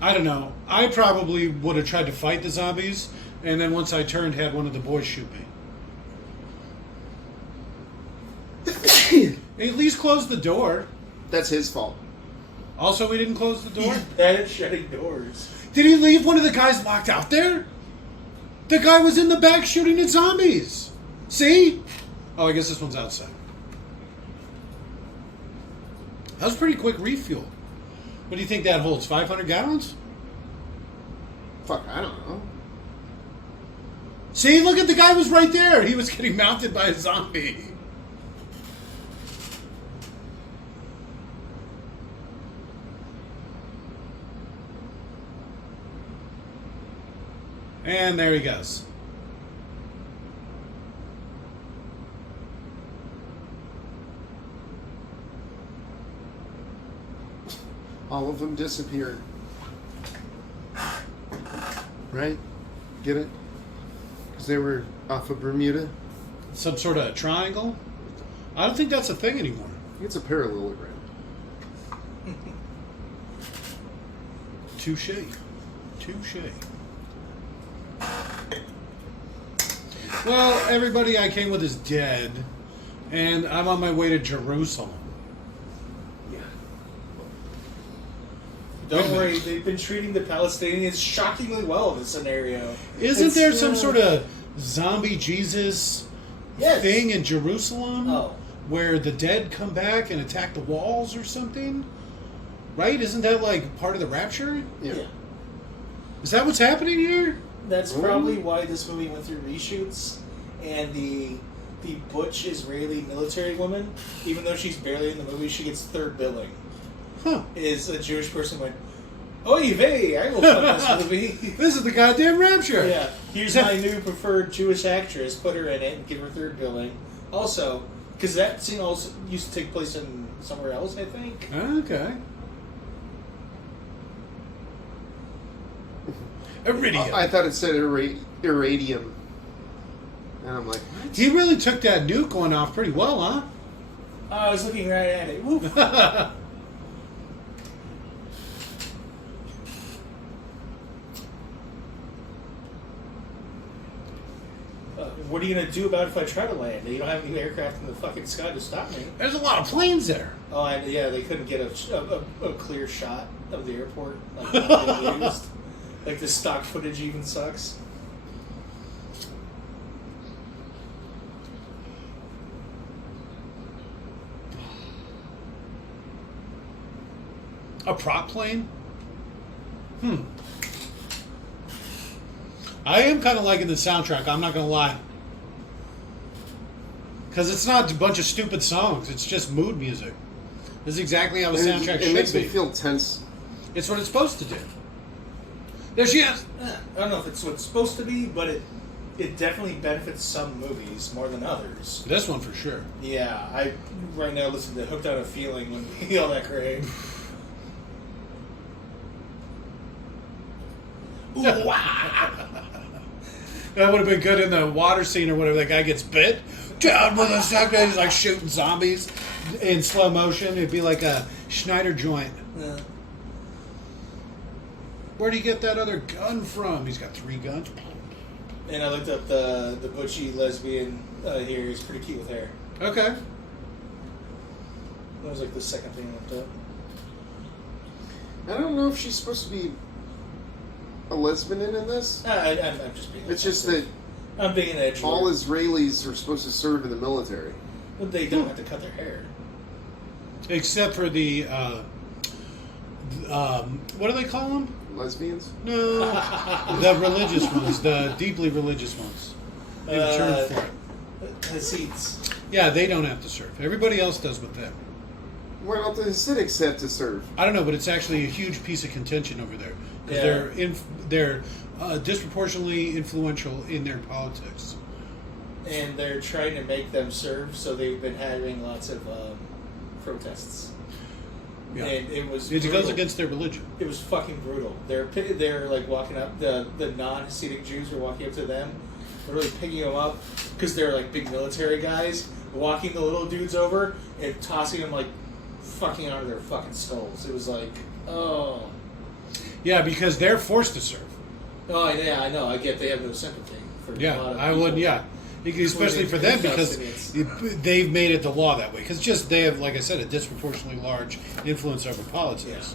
I don't know. I probably would have tried to fight the zombies, and then once I turned, had one of the boys shoot me. At least close the door. That's his fault. Also, we didn't close the door. He's bad at shutting doors. Did he leave one of the guys locked out there? The guy was in the back shooting at zombies. See? Oh, I guess this one's outside. That was pretty quick refuel. What do you think that holds? 500 gallons? Fuck, I don't know. See, look at the guy was right there. He was getting mounted by a zombie. And there he goes. All of them disappeared. Right? Get it? Because they were off of Bermuda. Some sort of triangle? I don't think that's a thing anymore. It's a parallelogram. Touche. Touche. Well, everybody I came with is dead, and I'm on my way to Jerusalem. Yeah. Don't worry, they've been treating the Palestinians shockingly well in this scenario. Isn't there some sort of zombie Jesus Yes. thing in Jerusalem? Oh. Where the dead come back and attack the walls or something? Right? Isn't that like part of the rapture? Yeah. Is that what's happening here? That's probably why this movie went through reshoots, and the butch Israeli military woman, even though she's barely in the movie, she gets third billing. Huh. Is a Jewish person went, oy vey, I will fund this movie. This is the goddamn rapture. Yeah, here's my new preferred Jewish actress, put her in it and give her third billing. Also, because that scene also used to take place in somewhere else, I think. Okay. Iridium. I thought it said irradium. And I'm like, what? He really took that nuke one off pretty well, huh? I was looking right at it. Woof. What are you gonna do about it if I try to land? You don't have any aircraft in the fucking sky to stop me. There's a lot of planes there. Oh, yeah, they couldn't get a clear shot of the airport like they used. Like the stock footage even sucks. A prop plane? I am kind of liking the soundtrack, I'm not going to lie. Because it's not a bunch of stupid songs, it's just mood music. This is exactly how a soundtrack it should makes be. me feel tense. It's what it's supposed to do. There she is. I don't know if it's what it's supposed to be, but it definitely benefits some movies more than others. This one for sure. Yeah, I right now listen to Hooked on a Feeling when we all that great. That would have been good in the water scene or whatever. That guy gets bit. Down with a shotgun. He's like shooting zombies in slow motion. It'd be like a Schneider joint. Yeah. Where'd he get that other gun from? He's got 3 guns. And I looked up the butchy lesbian here. He's pretty cute with hair. Okay. That was like the second thing I looked up. I don't know if she's supposed to be a lesbian in this. I'm just being. It's just that I'm being an edgelord. all Israelis are supposed to serve in the military. But they don't have to cut their hair. Except for the, what do they call them? Lesbians? No. The religious ones. The deeply religious ones. They have a term for it. Hasids. Yeah, they don't have to serve. Everybody else does with them. Why don't the Hasidics have to serve? I don't know, but it's actually a huge piece of contention over there. Because Yeah. they're disproportionately influential in their politics. And they're trying to make them serve, so they've been having lots of protests. Yeah. And it was It goes brutal. against their religion. It was fucking brutal. They're like walking up. The non-Hasidic Jews were walking up to them, literally picking them up because they're like big military guys, walking the little dudes over and tossing them like fucking out of their fucking skulls. It was like, oh, Yeah, because they're forced to serve. oh yeah, I know. I get they have no sympathy for a lot Yeah, of I people. would. Yeah, especially for them because they've made it the law that way. Because just they have, like I said, a disproportionately large influence over politics.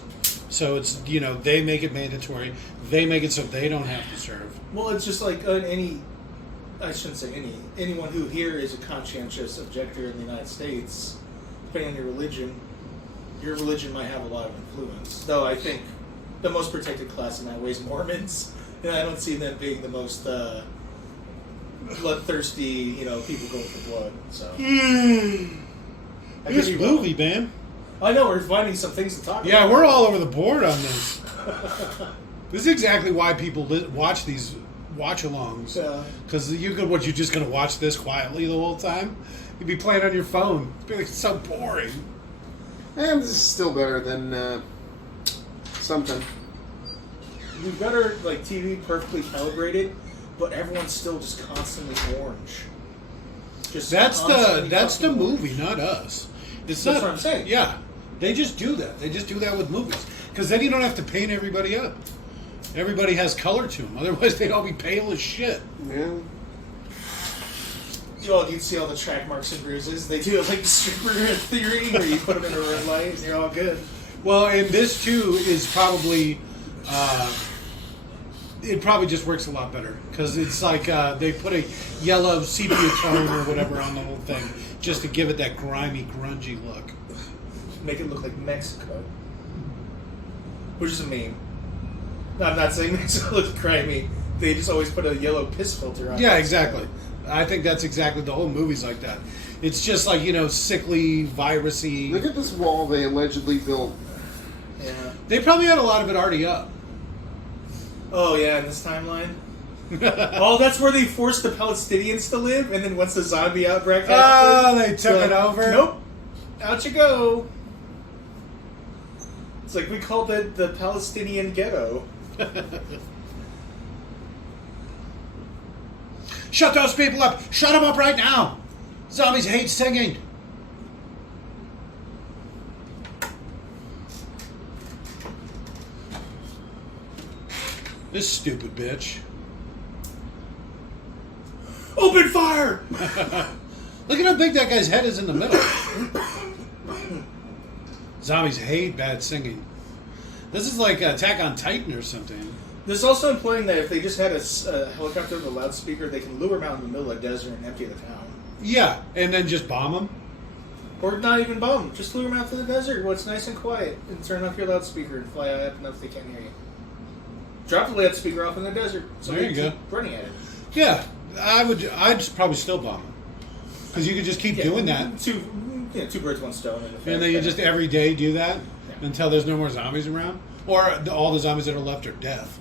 So it's they make it mandatory. They make it so they don't have to serve. Well, it's just like I shouldn't say anyone who here is a conscientious objector in the United States, depending on your religion might have a lot of influence. Though I think the most protected class in that way is Mormons, and I don't see them being the most bloodthirsty, people going for blood. So This movie, man. I know we're finding some things to talk about. Yeah, we're all over the board on this. This is exactly why people watch these watch-alongs. Yeah. Because you're just going to watch this quietly the whole time? You'd be playing on your phone. It'd be like so boring. And this is still better than something. We've got our TV perfectly calibrated, but everyone's still just constantly orange. Just That's constantly the fucking orange. movie, not us. It's That's not, what I'm saying. Yeah, they just do that. They just do that with movies because then you don't have to paint everybody up. Everybody has color to them. Otherwise, they'd all be pale as shit. Yeah. You'd see all the track marks and bruises. They do it like stripper theory, where you put them in a red light and you're all good. Well, and this too is probably. It probably just works a lot better because it's like they put a yellow sepia tone or whatever on the whole thing just to give it that grimy, grungy look. Make it look like Mexico, which is a meme. No, I'm not saying Mexico looks grimy. They just always put a yellow piss filter on. Yeah, it. exactly. I think that's exactly the whole movie's like that. It's just like sickly, virusy. Look at this wall they allegedly built. Yeah. They probably had a lot of it already up. Oh yeah, in this timeline. Oh, that's where they forced the Palestinians to live, and then once the zombie outbreak happened, they took it over? Nope, out you go. It's like we called it the Palestinian ghetto. Shut those people up! Shut them up right now! Zombies hate singing! This stupid bitch. Open fire! Look at how big that guy's head is in the middle. Zombies hate bad singing. This is like Attack on Titan or something. There's also implying that if they just had a helicopter with a loudspeaker, they can lure them out in the middle of the desert and empty the town. Yeah, and then just bomb them. Or not even bomb them. Just lure them out to the desert where it's nice and quiet and turn off your loudspeaker and fly up enough they can't hear you. Drop the loudspeaker off in the desert so There they you keep go. running at it. Yeah, I'd probably still bomb them. Because you could just keep doing that. Two birds, one stone. And then you just every day do that Yeah. until there's no more zombies around? Or all the zombies that are left are death.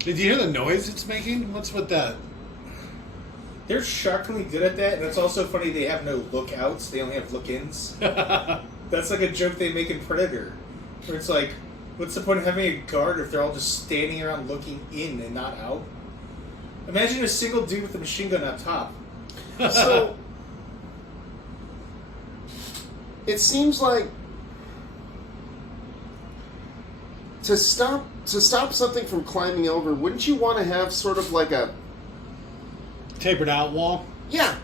Did you hear the noise it's making? What's with that? They're shockingly good at that, and it's also funny they have no lookouts; they only have look-ins. That's like a joke they make in Predator, where it's like, what's the point of having a guard if they're all just standing around looking in and not out? Imagine a single dude with a machine gun up top. So it seems like to stop something from climbing over, wouldn't you want to have sort of like a Tapered out wall? yeah.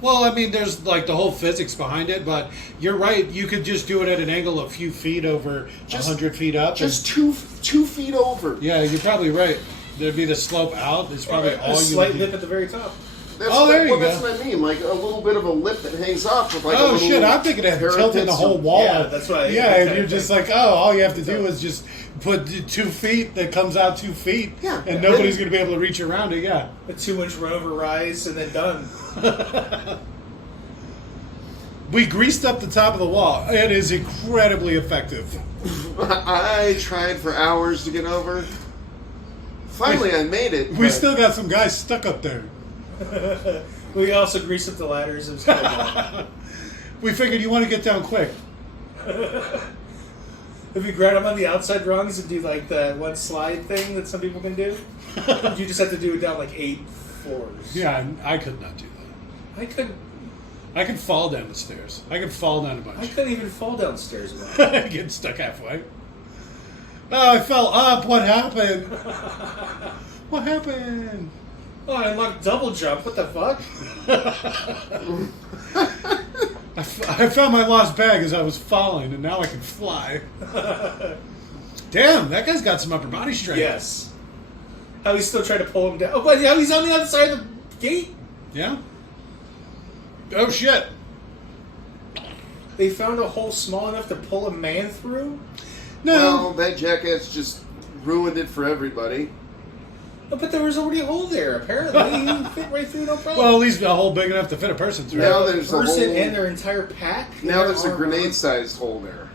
Well, I mean, there's like the whole physics behind it, but you're right. You could just do it at an angle a few feet over, Just- 100 feet up. Just 2 feet over. Yeah, you're probably right. There'd be the slope out. It's probably all a you slight would lip do. at the very top. That's there you That's go. what I mean. Like a little bit of a lip that hangs off with like a Oh little shit! I'm thinking of tilting the whole wall. Yeah, that's what I- Yeah, that and kind you're of just thing. like, oh, all you have to do is just put 2 feet that comes out 2 feet, Yeah. and nobody's gonna be able to reach around it. Yeah. A 2-inch run over rise and then done. We greased up the top of the wall. It is incredibly effective. I tried for hours to get over. Finally, I made it. We but- still got some guys stuck up there. We also greased up the ladders and stuff. We figured you want to get down quick. If you grab them on the outside rungs and do like the one slide thing that some people can do, you just have to do it down like 8 floors. Yeah, I could not do that. I couldn't. I could fall down the stairs. I could fall down a I bunch. couldn't even fall downstairs. Alone. Get stuck halfway. Oh, I fell up. What happened? What happened? Oh, I unlocked double jump. What the fuck? I found my lost bag as I was falling, and now I can fly. Damn, that guy's got some upper body strength. Yes. How he's still trying to pull him down. Oh, but how he's on the other side of the gate? Yeah? Oh, shit. They found a hole small enough to pull a man through? No. Well, that jackass just ruined it for everybody. Oh, but there was already a hole there, apparently. He fit right through, no problem. Well, at least a hole big enough to fit a person through. Now there's a person hole. and their entire pack. and Now their there's a armor. grenade-sized hole there.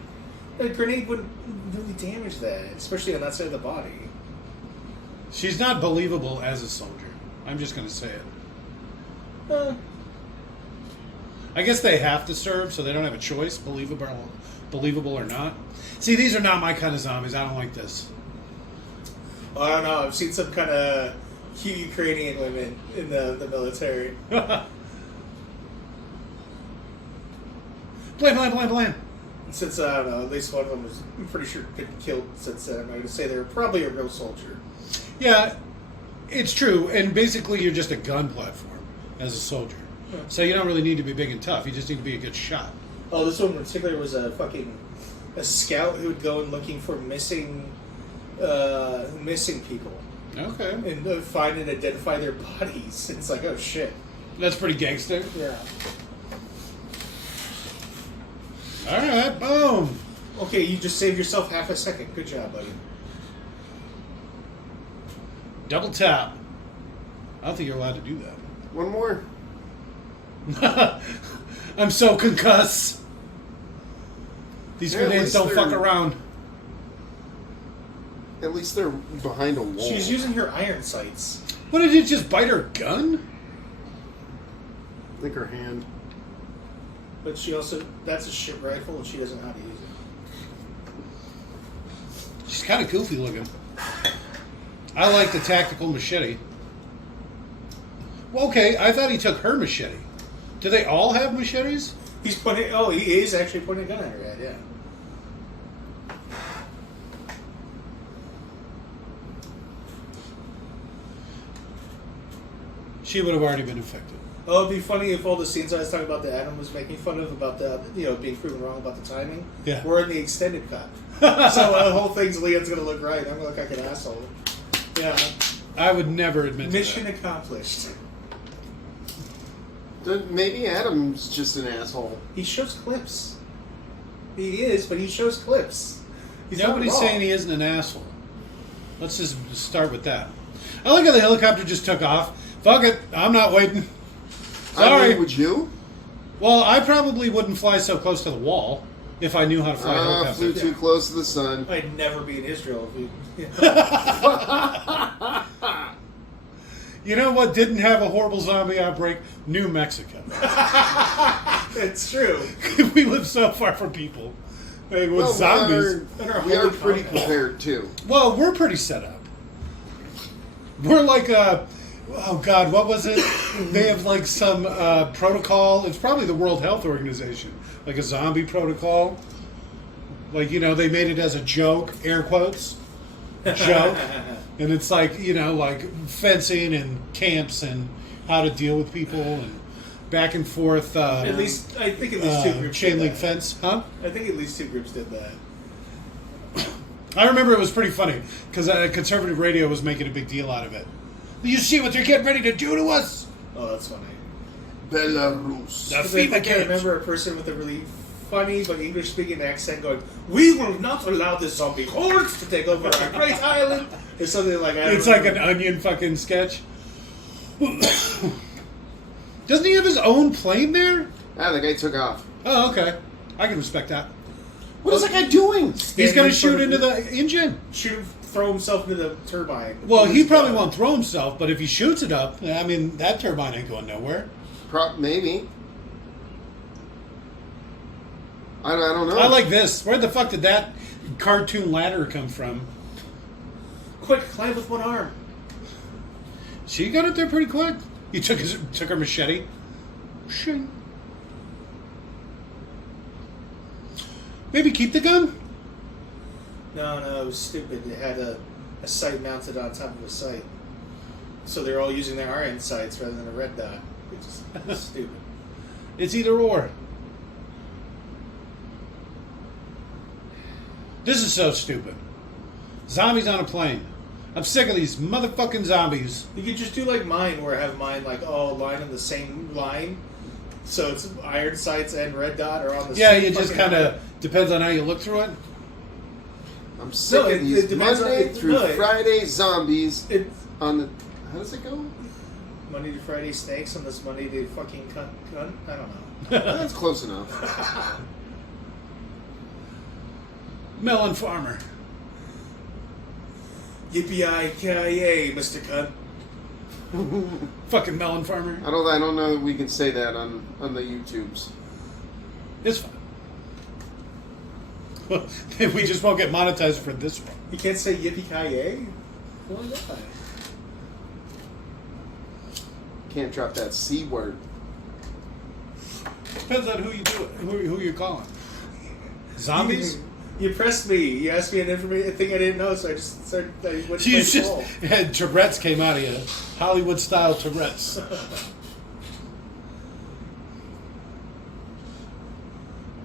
A grenade wouldn't really damage that, especially on that side of the body. She's not believable as a soldier. I'm just going to say it. I guess they have to serve, so they don't have a choice, believable or not. See, these are not my kind of zombies. I don't like this. I don't know. I've seen some kind of cute Ukrainian women in the military. Blam, blam, blam, blam. Since, I don't know, at least one of them was, I'm pretty sure, been killed since then. I'm going to say they're probably a real soldier. Yeah, it's true. And basically, you're just a gun platform as a soldier. Yeah. So you don't really need to be big and tough. You just need to be a good shot. Oh, this one in particular was a scout who would go in looking for missing people Okay. and find and identify their bodies. It's like, oh shit. That's pretty gangster. Yeah. All right, boom. Okay, you just saved yourself half a second. Good job, buddy. Double tap. I don't think you're allowed to do One more. that. I'm so concussed. These Yeah, at grenades least don't fuck they're- around. At least they're behind a wall. She's using her iron sights. What, did it just bite her gun? I think her hand. But she also, that's a shit rifle and she doesn't know how to use it. She's kind of goofy looking. I like the tactical machete. Well, okay, I thought he took her machete. Do they all have machetes? He is actually pointing a gun at her head, yeah. She would have already been infected. Oh, it'd be funny if all the scenes I was talking about that Adam was making fun of about the, being proven wrong about the timing, Yeah. were in the extended cut. So the whole thing's Leon's going to look right. I'm going to look like an asshole. Yeah. I would never admit Mission to that. accomplished. Maybe Adam's just an asshole. He shows clips. He is, but he shows clips. He's not Nobody's wrong. saying he isn't an asshole. Let's just start with that. I like how the helicopter just took off. Fuck it, I'm not waiting. I Sorry. mean, would you? Well, I probably wouldn't fly so close to the wall if I knew how to fly a helicopter. Flew too close to the sun. I'd never be in Israel if we. You know what didn't have a horrible zombie outbreak? New Mexico. It's true. We live so far from people. Like, with Well, zombies. we are pretty prepared too. Well, we're pretty set up. We're like oh God, what was it? They have like some protocol. It's probably the World Health Organization, like a zombie protocol. Like, you know, they made it as a joke, air quotes, joke, and it's like, you know, like fencing and camps and how to deal with people and back and forth. At least, I think at least two groups chain did link that. fence, huh? I think at least two groups did that. I remember it was pretty funny because conservative radio was making a big deal out of it. You see what they're getting ready to do to us? Oh, that's funny. Belarus. The I FEMA can't camps. remember a person with a really funny but English-speaking accent going, "We will not allow the zombie hordes to take over our great island." Or something like that. It's like an Onion fucking sketch. Doesn't he have his own plane there? Ah, the guy took off. Oh, okay. I can respect that. What is that guy doing? He's going to shoot into the engine. Throw himself into the turbine. Well, he probably won't throw himself, but if he shoots it up, I mean, that turbine ain't going nowhere. Maybe. I don't know. I like this. Where the fuck did that cartoon ladder come from? Quick, climb with one arm. She got up there pretty quick. He took her machete. Shing. Maybe keep the gun? No, it was stupid. It had a sight mounted on top of a sight. So they're all using their iron sights rather than a red dot. It's just stupid. It's either or. This is so stupid. Zombies on a plane. I'm sick of these motherfucking zombies. You could just do like mine, where I have mine like all aligned on the same line. So it's iron sights and red dot are on the Yeah, same it just fucking kind line. of depends on how you look through it. I'm sick No, of it these depends on- Monday it- through no, it- Friday zombies It, on the... How does it go? Monday to Friday snakes on this Monday to fucking cunt. I don't know. That's close enough. Melon farmer. Yippee-ki-yay, Mr. Cunt. Fucking melon farmer. I don't know that we can say that on the YouTubes. It's fine. We just won't get monetized for this one. You can't say yippee-ki-yay? Why not? Can't drop that C word. Depends on who you do it, who you're calling. Zombies? You pressed me. You asked me a thing I didn't know, so I just started. I went to You play just ball. had Tourette's came out of you. Hollywood style Tourette's.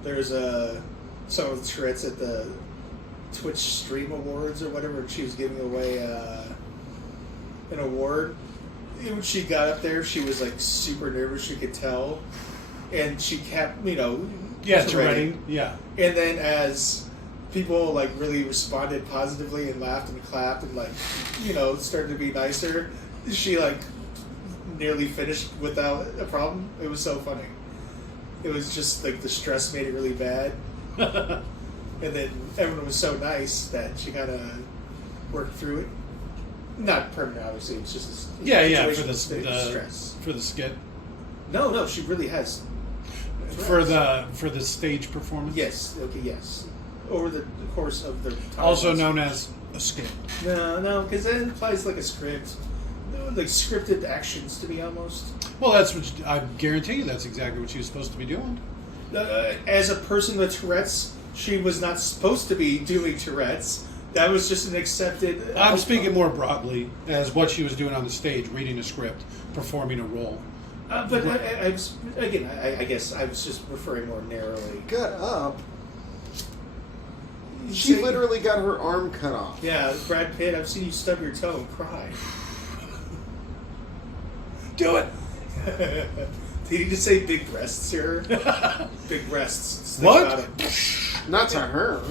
There's someone with Tourette's at the Twitch Stream Awards or whatever, and she was giving away an award. And when she got up there, she was like super nervous. You could tell, and she kept, Yeah, Tourette'ing. Yeah. And then as people like really responded positively and laughed and clapped and started to be nicer, she like nearly finished without a problem. It was so funny. It was just like the stress made it really bad. And then everyone was so nice that she kind of worked through it. Not permanent, obviously. It was just a Yeah, for situation the of stress. for the skit. No, she really has. For the stage performance. Yes. Okay. Yes. Over the course of the time. Also known as a skit. No, because that implies like a script. No, like scripted actions to me almost. Well, that's what I guarantee you. That's exactly what she was supposed to be doing. As a person with Tourette's, she was not supposed to be doing Tourette's. That was just an accepted. I'm speaking more broadly as what she was doing on the stage, reading a script, performing a role. But I was, again, I guess I was just referring more narrowly. Get up. She literally got her arm cut off. Yeah, Brad Pitt, I've seen you stub your toe and cry. Do it. Did he just say big breasts here? Big breasts. Think What? about it. Not to her.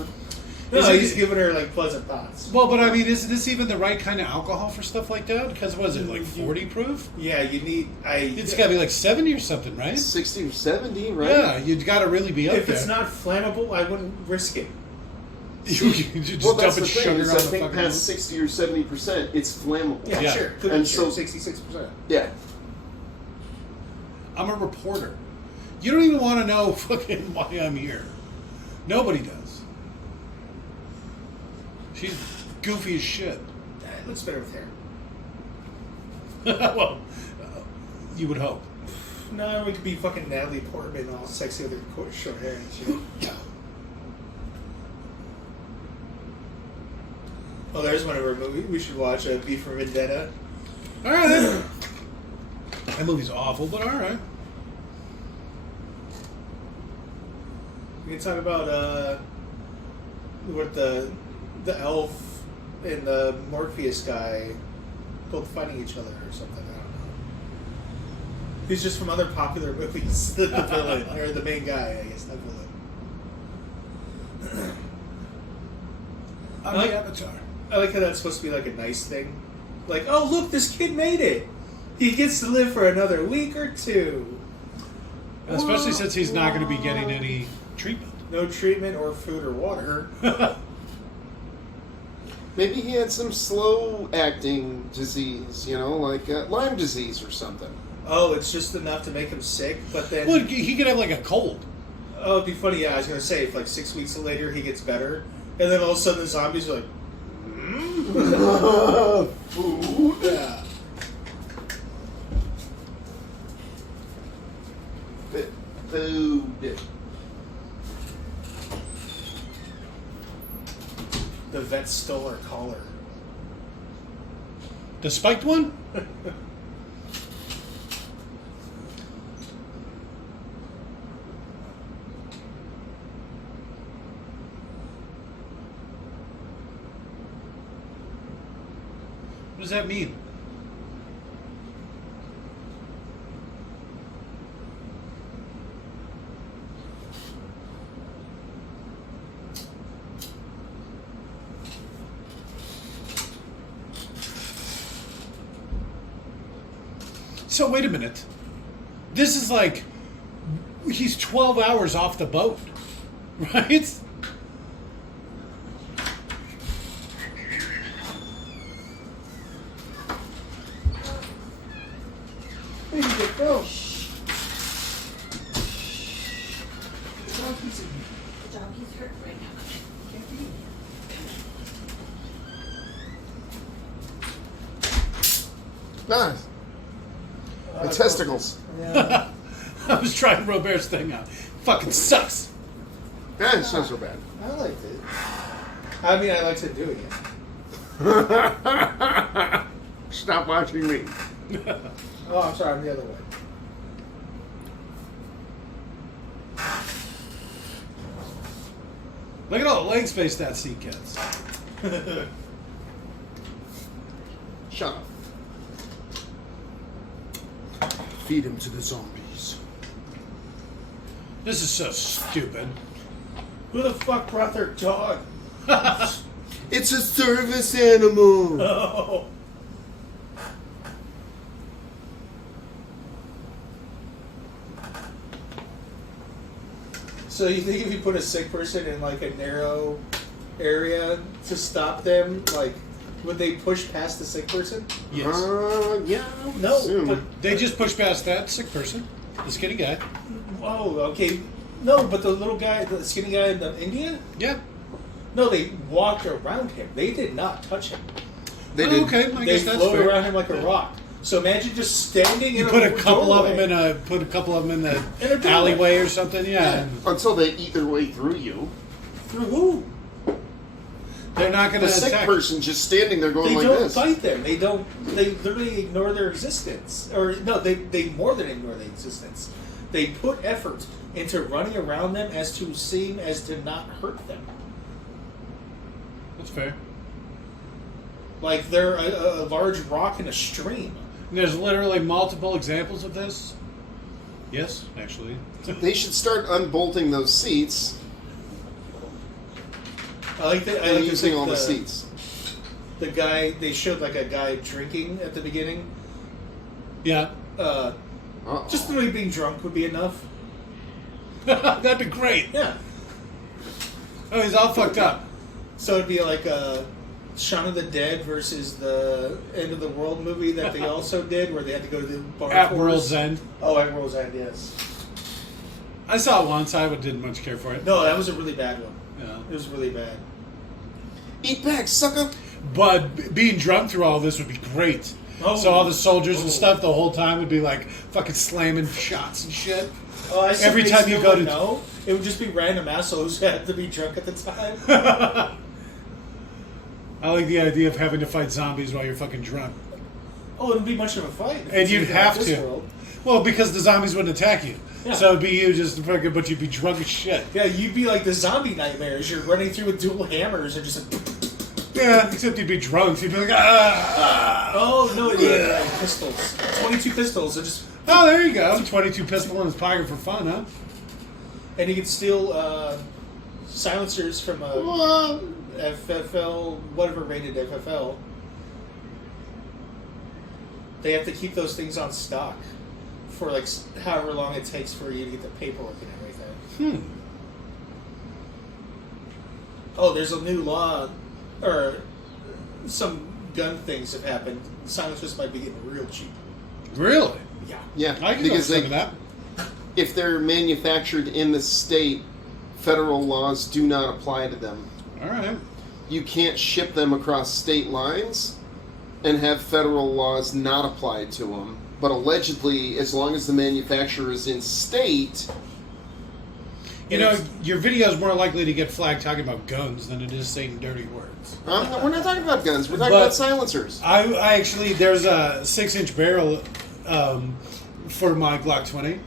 No, Is it- he's giving her like pleasant thoughts. Well, but I mean, is this even the right kind of alcohol for stuff like that? Because was it like 40 proof? Yeah, you need. It's got to be like 70 or something, right? 60 or 70, right? Yeah, you'd got to really be up If there. it's not flammable, I wouldn't risk it. You just Well, that's dumping the thing. sugar Is on I the think fucking past 60 or 70%, it's flammable. Yeah, Yeah. sure. Could And be sure, so- 66%. Yeah. I'm a reporter. You don't even want to know fucking why I'm here. Nobody does. She's goofy as shit. It looks better with hair. Well, you would hope. No, we could be fucking Natalie Portman, all sexy with her short hair and shit. Oh, there's one of our movies. We should watch B for Vendetta. All right. That movie's awful, but all right. We can talk about what the elf and the Morpheus guy both fighting each other or something. I don't know. He's just from other popular movies. The villain or the main guy, I guess, not villain. I'm like- the Avatar. I like how that's supposed to be like a nice thing. Like, oh look, this kid made it. He gets to live for another week or two. Especially since he's not going to be getting any treatment. No treatment or food or water. Maybe he had some slow acting disease, like Lyme disease or something. Oh, it's just enough to make him sick, but then Well, he could have like a cold. oh, it'd be funny. Yeah, I was gonna say if like 6 weeks later he gets better, and then all of a sudden the zombies are like, Food. yeah. Food. The vet stole our collar. The spiked one? What does that mean? So wait a minute. This is like he's 12 hours off the boat, right? Where did it go? The doggy's hurt right now. Can't breathe. Nice. The testicles. Yeah. I was trying Robert's thing out. Fucking sucks. Yeah, it's not so bad. I liked it. I mean, I liked it doing it. Stop watching me. Oh, I'm sorry. I'm the other way. Look at all the leg space that seat gets. Shut up. Feed him to the zombies. This is so stupid. Who the fuck brought their dog? It's a service animal. Oh. So you think if you put a sick person in like a narrow area to stop them, like, would they push past the sick person? Yes. Yeah. I would No, assume. but They just push past that sick person, the skinny guy. oh, okay. No, but the little guy, the skinny guy in the India? Yeah. No, they walked around him. They did not touch him. They Oh, did. okay, I They guess that's floated fair. around him like a rock. So imagine just standing You in put a a couple of them doorway. in the In a doorway. alleyway or something. Yeah. Until they eat their way through you. Through who? They're not going The to sick attack. person just standing there going They like don't this. fight them. They don't. They literally ignore their existence. Or no, they more than ignore their existence. They put effort into running around them as to seem as to not hurt them. That's fair. Like they're a large rock in a stream. There's literally multiple examples of this. Yes, actually. They should start unbolting those seats I like that. I and like to using think all the seats. The guy they showed like a guy drinking at the beginning. Yeah. Uh-oh. Just literally being drunk would be enough. That'd be great. Yeah. Oh, he's all fucked up. So it'd be like a Shaun of the Dead versus the End of the World movie that they also did, where they had to go to the bar At tours. World's End. Oh, at World's End, yes. I saw it once. I didn't much care for it. No, that was a really bad one. Yeah. It was really bad. Eat back, sucker. But being drunk through all this would be great. Oh. So all the soldiers and Oh. stuff the whole time would be like fucking slamming shots and shit. Oh, I Every time you go to no, it would just be random assholes who had to be drunk at the time. I like the idea of having to fight zombies while you're fucking drunk. Oh, it wouldn't be much of a fight. if And it's you'd anything like have this to. world. Well, because the zombies wouldn't attack you. Yeah. So it'd be you just fucking, but you'd be drunk as shit. Yeah, you'd be like the zombie nightmares. You're running through with dual hammers and just like. Yeah, except you'd be drunk. So you'd be like, ah. Oh no! Yeah, pistols. 22 pistols. So just Oh, there you go. 22 pistol in his pocket for fun, huh? and you can steal silencers from a FFL, whatever rated FFL. They have to keep those things on stock for like however long it takes for you to get the paperwork and everything. Oh, there's a new law, or some gun things have happened. Silencers might be getting real cheap. Really? Yeah. Yeah, I can because go with that. if they're manufactured in the state, federal laws do not apply to them. All right. You can't ship them across state lines and have federal laws not apply to them. But allegedly, as long as the manufacturer is in state, You know, your video is more likely to get flagged talking about guns than it is saying dirty words. we're not talking about guns. We're talking But- about silencers. I actually, there's a 6-inch barrel for my Glock 20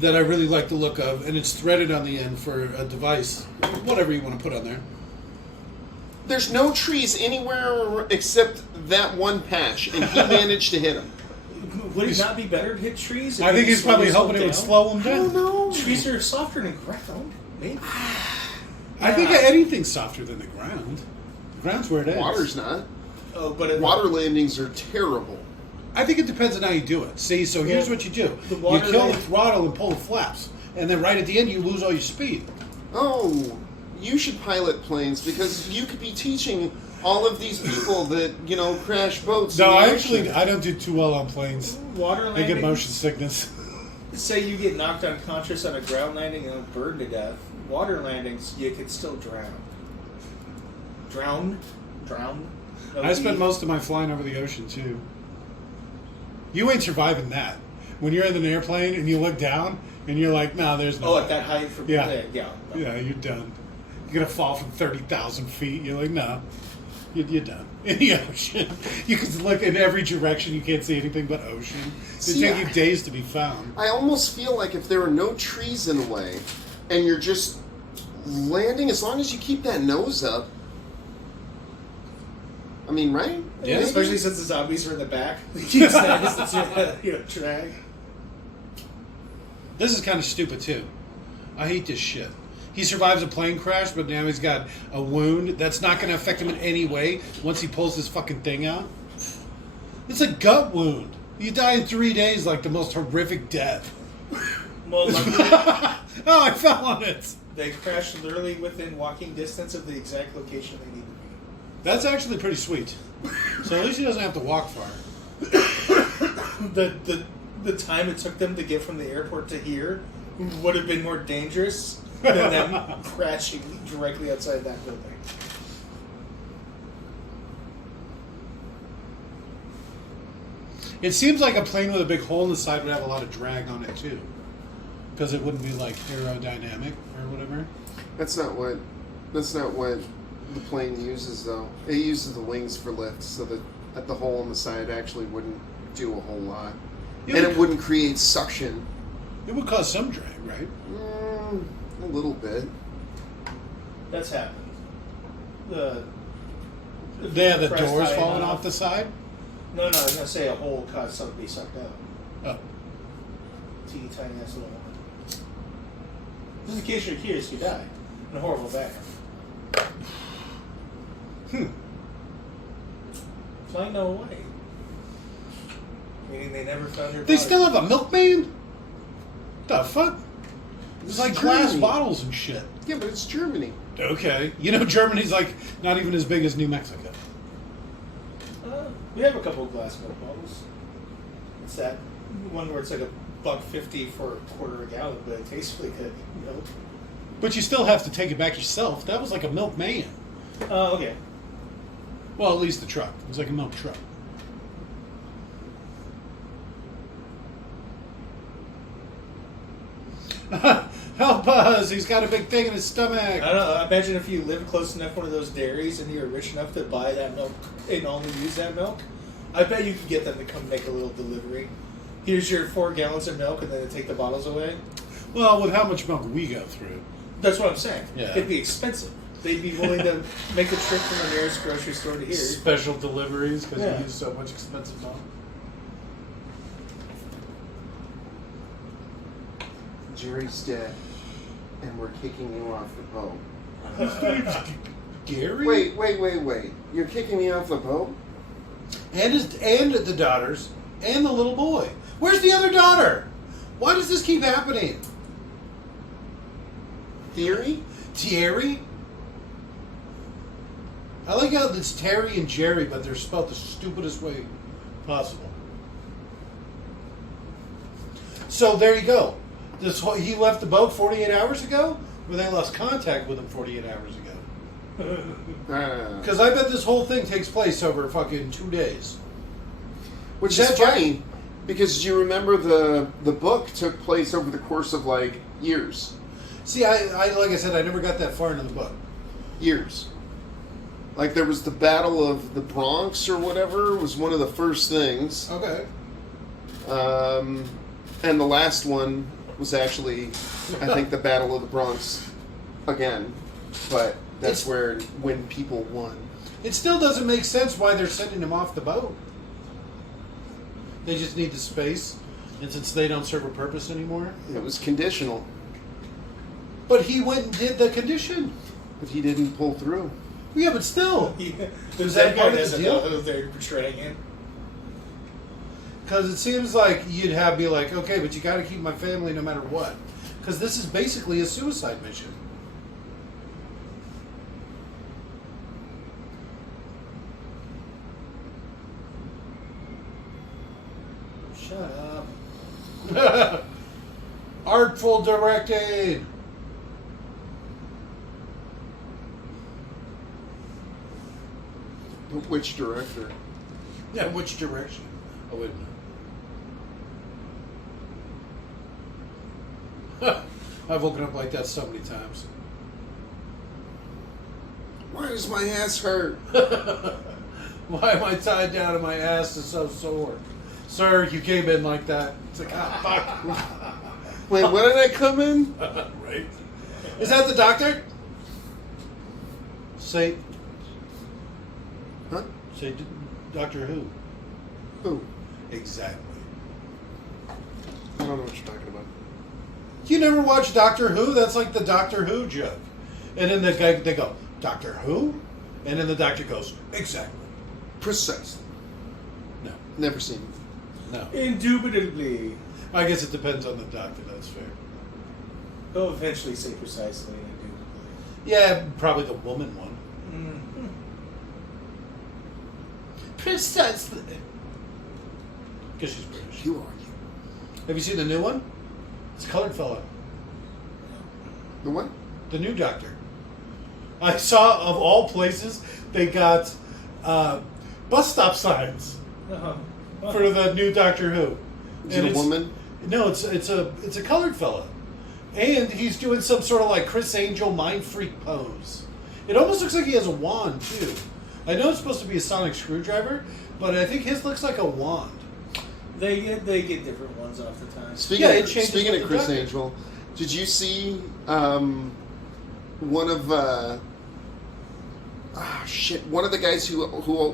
that I really like the look of, and it's threaded on the end for a device, whatever you want to put on there. There's no trees anywhere except that one patch, and he managed to hit him. Would it not be better to hit trees? I think he's probably hoping it would down? slow him I don't down. know. Trees are softer than ground. Maybe. I think anything's softer than the ground. The ground's where it is. Water's not. Oh, but Water landings are terrible. I think it depends on how you do it. See, so here's what you do. the You water kill the land- throttle and pull the flaps. And then right at the end, you lose all your speed. Oh, you should pilot planes because you could be teaching all of these people that, crash boats. No, in the I ocean. actually, I don't do too well on planes. water I landings. get motion sickness. Say you get knocked unconscious on a ground landing and burned to death. Water landings, you could still drown. Drown. I spent most of my flying over the ocean, too. You ain't surviving that. When you're in an airplane and you look down and you're like, no, there's no Oh, way. at that height from Yeah. yeah. Yeah, you're done. You're going to fall from 30,000 feet. You're like, no. You're done. In the ocean. You can look in every direction. You can't see anything but ocean. It'd See, take you days to be found. I almost feel like if there are no trees in the way and you're just landing, as long as you keep that nose up. I mean, right? Yeah. Especially since the zombies are in the back. It's nice to drag. This is kind of stupid, too. I hate this shit. He survives a plane crash, but now he's got a wound that's not going to affect him in any way once he pulls this fucking thing out. It's a gut wound. You die in 3 days like the most horrific death. Well, luckily, Oh, I fell on it. they crashed literally within walking distance of the exact location they needed to be. That's actually pretty sweet. So at least he doesn't have to walk far. The time it took them to get from the airport to here would have been more dangerous than them crashing directly outside that building. It seems like a plane with a big hole in the side would have a lot of drag on it too, because it wouldn't be like aerodynamic or whatever. That's not what the plane uses, though. It uses the wings for lift, so that the hole in the side actually wouldn't do a whole lot, and it wouldn't create suction. It would cause some drag, right? A little bit. That's happened. The The doors falling off the side. No, I was gonna say a hole caused something to be sucked out. Oh, Teeny tiny ass little one. Just in case you're curious, you die in a horrible bathroom. Flying no away. Meaning they never found her they body. still have a milkman. The fuck? It's like glass Germany. bottles and shit. Yeah, but it's Germany. Okay. You know, Germany's like not even as big as New Mexico. We have a couple of glass milk bottles. It's that one where it's like $1.50 for a quarter a gallon, but it tastes really good. You know? But you still have to take it back yourself. That was like a milkman. Okay. Well, at least the truck. It was like a milk truck. Help us! He's got a big thing in his stomach. I don't know. Imagine if you lived close enough to one of those dairies and you were rich enough to buy that milk and only use that milk. I bet you could get them to come make a little delivery. Here's your 4 gallons of milk, and then they take the bottles away. Well, with how much milk we go through. That's what I'm saying. Yeah. It'd be expensive. They'd be willing to make the trip from the nearest grocery store to here. Special deliveries because Yeah. we use so much expensive milk. Jerry's dead, and we're kicking you off the boat. Gary? Wait. You're kicking me off the boat? And the daughters and the little boy. Where's the other daughter? Why does this keep happening? Theory? Thierry? I like how it's Terry and Jerry, but they're spelled the stupidest way possible. So there you go. He left the boat 48 hours ago, or they lost contact with him 48 hours ago. Because I bet this whole thing takes place over fucking 2 days. Which Is is that funny, because you remember the book took place over the course of like years. See, I like I said, I never got that far into the book. Years. Like there was the Battle of the Bronx or whatever was one of the first things. Okay. And the last one was actually, I think, the Battle of the Bronx again. But that's when people won. It still doesn't make sense why they're sending him off the boat. They just need the space, and since they don't serve a purpose anymore. It was conditional, But he went and did the condition. but he didn't pull through. Yeah, but still. Yeah. Is That that guy part of the doesn't deal? know who they're portraying it. Because it seems like you'd be like, okay, but you got to keep my family no matter what. Because this is basically a suicide mission. Shut up. Artful directing. Which director? Yeah, which direction? I wouldn't know. I've woken up like that so many times. Why does my ass hurt? Why am I tied down and my ass is so sore? Sir, you came in like that. It's like, ah, fuck. Wait, when did I come in? Right? Is that the doctor? Say, Huh? say, Doctor Who? Who? Exactly. I don't know what you're talking about. You never watched Doctor Who? That's like the Doctor Who joke. And then they go, Doctor Who? And then the doctor goes, exactly. Precisely. No. Never seen it. No. Indubitably. I guess it depends on the doctor, that's fair. They'll eventually say precisely and indubitably. Yeah, probably the woman one. Mm-hmm. Precisely. Because she's British. You argue. Have you seen the new one? It's a colored fella. The what? The new doctor. I saw, of all places, they got bus stop signs Uh-huh. for the new Doctor Who. Is it a woman? No, it's a colored fella, and he's doing some sort of like Chris Angel mind freak pose. It almost looks like he has a wand too. I know it's supposed to be a sonic screwdriver, but I think his looks like a wand. They get different ones off the time. Speaking Yeah, of, it changes speaking with of the Chris doctor. Angel, did you see one of one of the guys who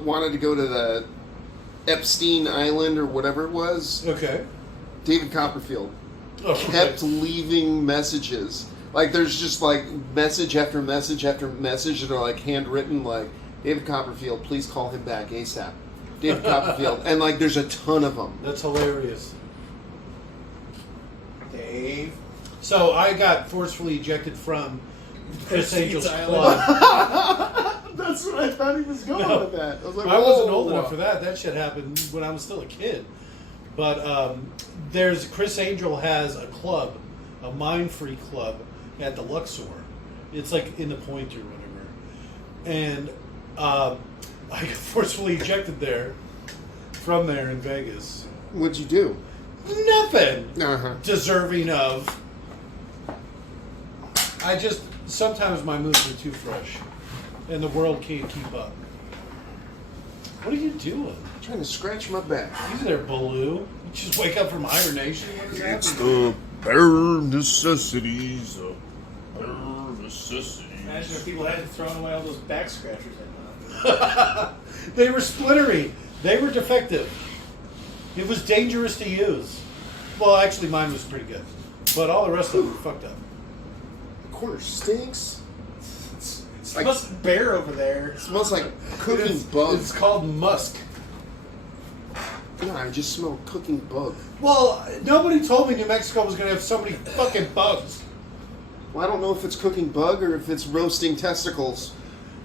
wanted to go to the Epstein Island or whatever it was? Okay. David Copperfield Oh, kept leaving messages. Like there's just like message after message after message that are like handwritten, like David Copperfield, please call him back ASAP. David Copperfield, and like there's a ton of them. That's hilarious. Dave. So I got forcefully ejected from Chris Angel's Island. club. That's what I thought he was going No. with that. I was like, I wasn't whoa. old enough for that. That shit happened when I was still a kid. But there's Chris Angel has a club, a mind-free club at the Luxor. It's like in the Point or whatever. And I got forcefully ejected from there in Vegas. What'd you do? Nothing Uh-huh. deserving of. Sometimes my moods are too fresh, and the world can't keep up. What are you doing? Trying to scratch my back. You there, Baloo? You just wake up from hibernation? What is It's happening? the bare necessities of bare necessities. Imagine if people hadn't thrown away all those back scratchers I bought. They were splintery. They were defective. It was dangerous to use. Well, actually, mine was pretty good, but all the rest of them were fucked up. The corner stinks. It smells bare over there. It smells like cooking It's bugs. called musk. No, I just smell cooking bug. Well, nobody told me New Mexico was going to have so many fucking bugs. Well, I don't know if it's cooking bug or if it's roasting testicles.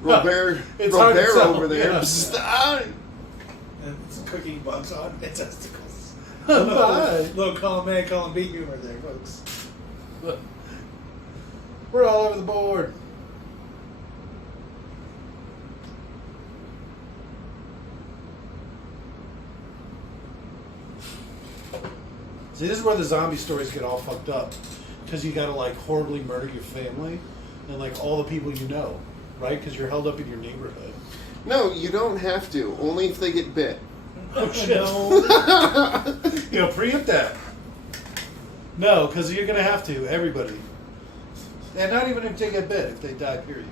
Huh. Robert It's hard to tell, over there. yeah. Psst, And it's cooking bugs on its testicles. Bye. Little column A, column B humor there, folks. We're all over the board. See, this is where the zombie stories get all fucked up. Because you gotta, like, horribly murder your family and, like, all the people you know, right? Because you're held up in your neighborhood. No, you don't have to. Only if they get bit. Oh, shit. You know, preempt that. No, because you're gonna have to, everybody. And not even if they get bit, if they die, period.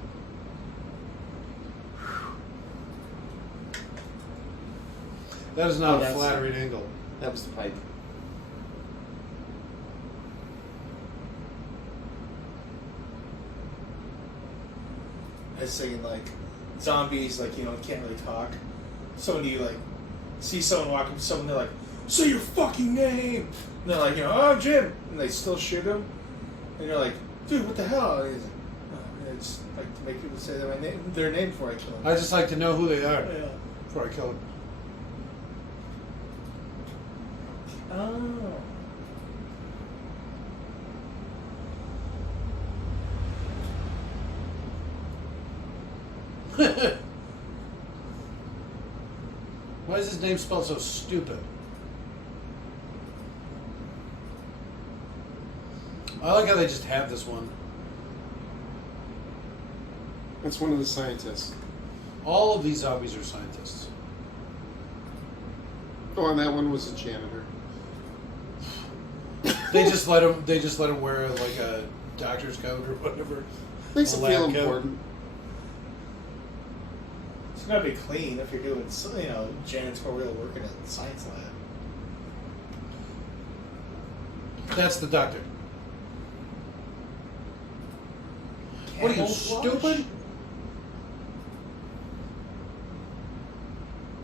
That is not a that's- flattering angle. That was the pipe. I was thinking, like, zombies, like, can't really talk. So when you, like, see someone walk up to someone, they're like, say your fucking name! And they're like, oh, Jim! And they still shoot him. And you're like, dude, what the hell? And he's like, oh, I just like to make people say their name before I kill them. I just like to know who they are Yeah. before I kill them. Oh. Why is his name spelled so stupid? I like how they just have this one. That's one of the scientists. All of these zombies are scientists. Oh, and that one was a janitor. They just let him. They just let him wear like a doctor's coat or whatever. Makes A it lab feel coat. important. It's gotta be clean if you're doing, janitorial work in a science lab. That's the doctor. What are you, Camouflage? stupid?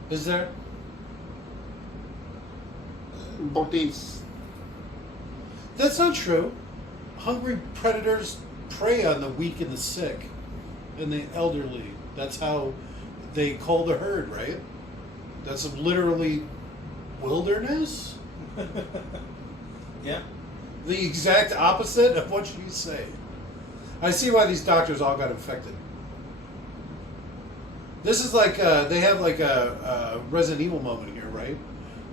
Is there? Botis. That's not true. Hungry predators prey on the weak and the sick and the elderly. That's how they call the herd, right? That's literally wilderness? Yeah. The exact opposite of what you say. I see why these doctors all got infected. This is like, they have like a Resident Evil moment here, right?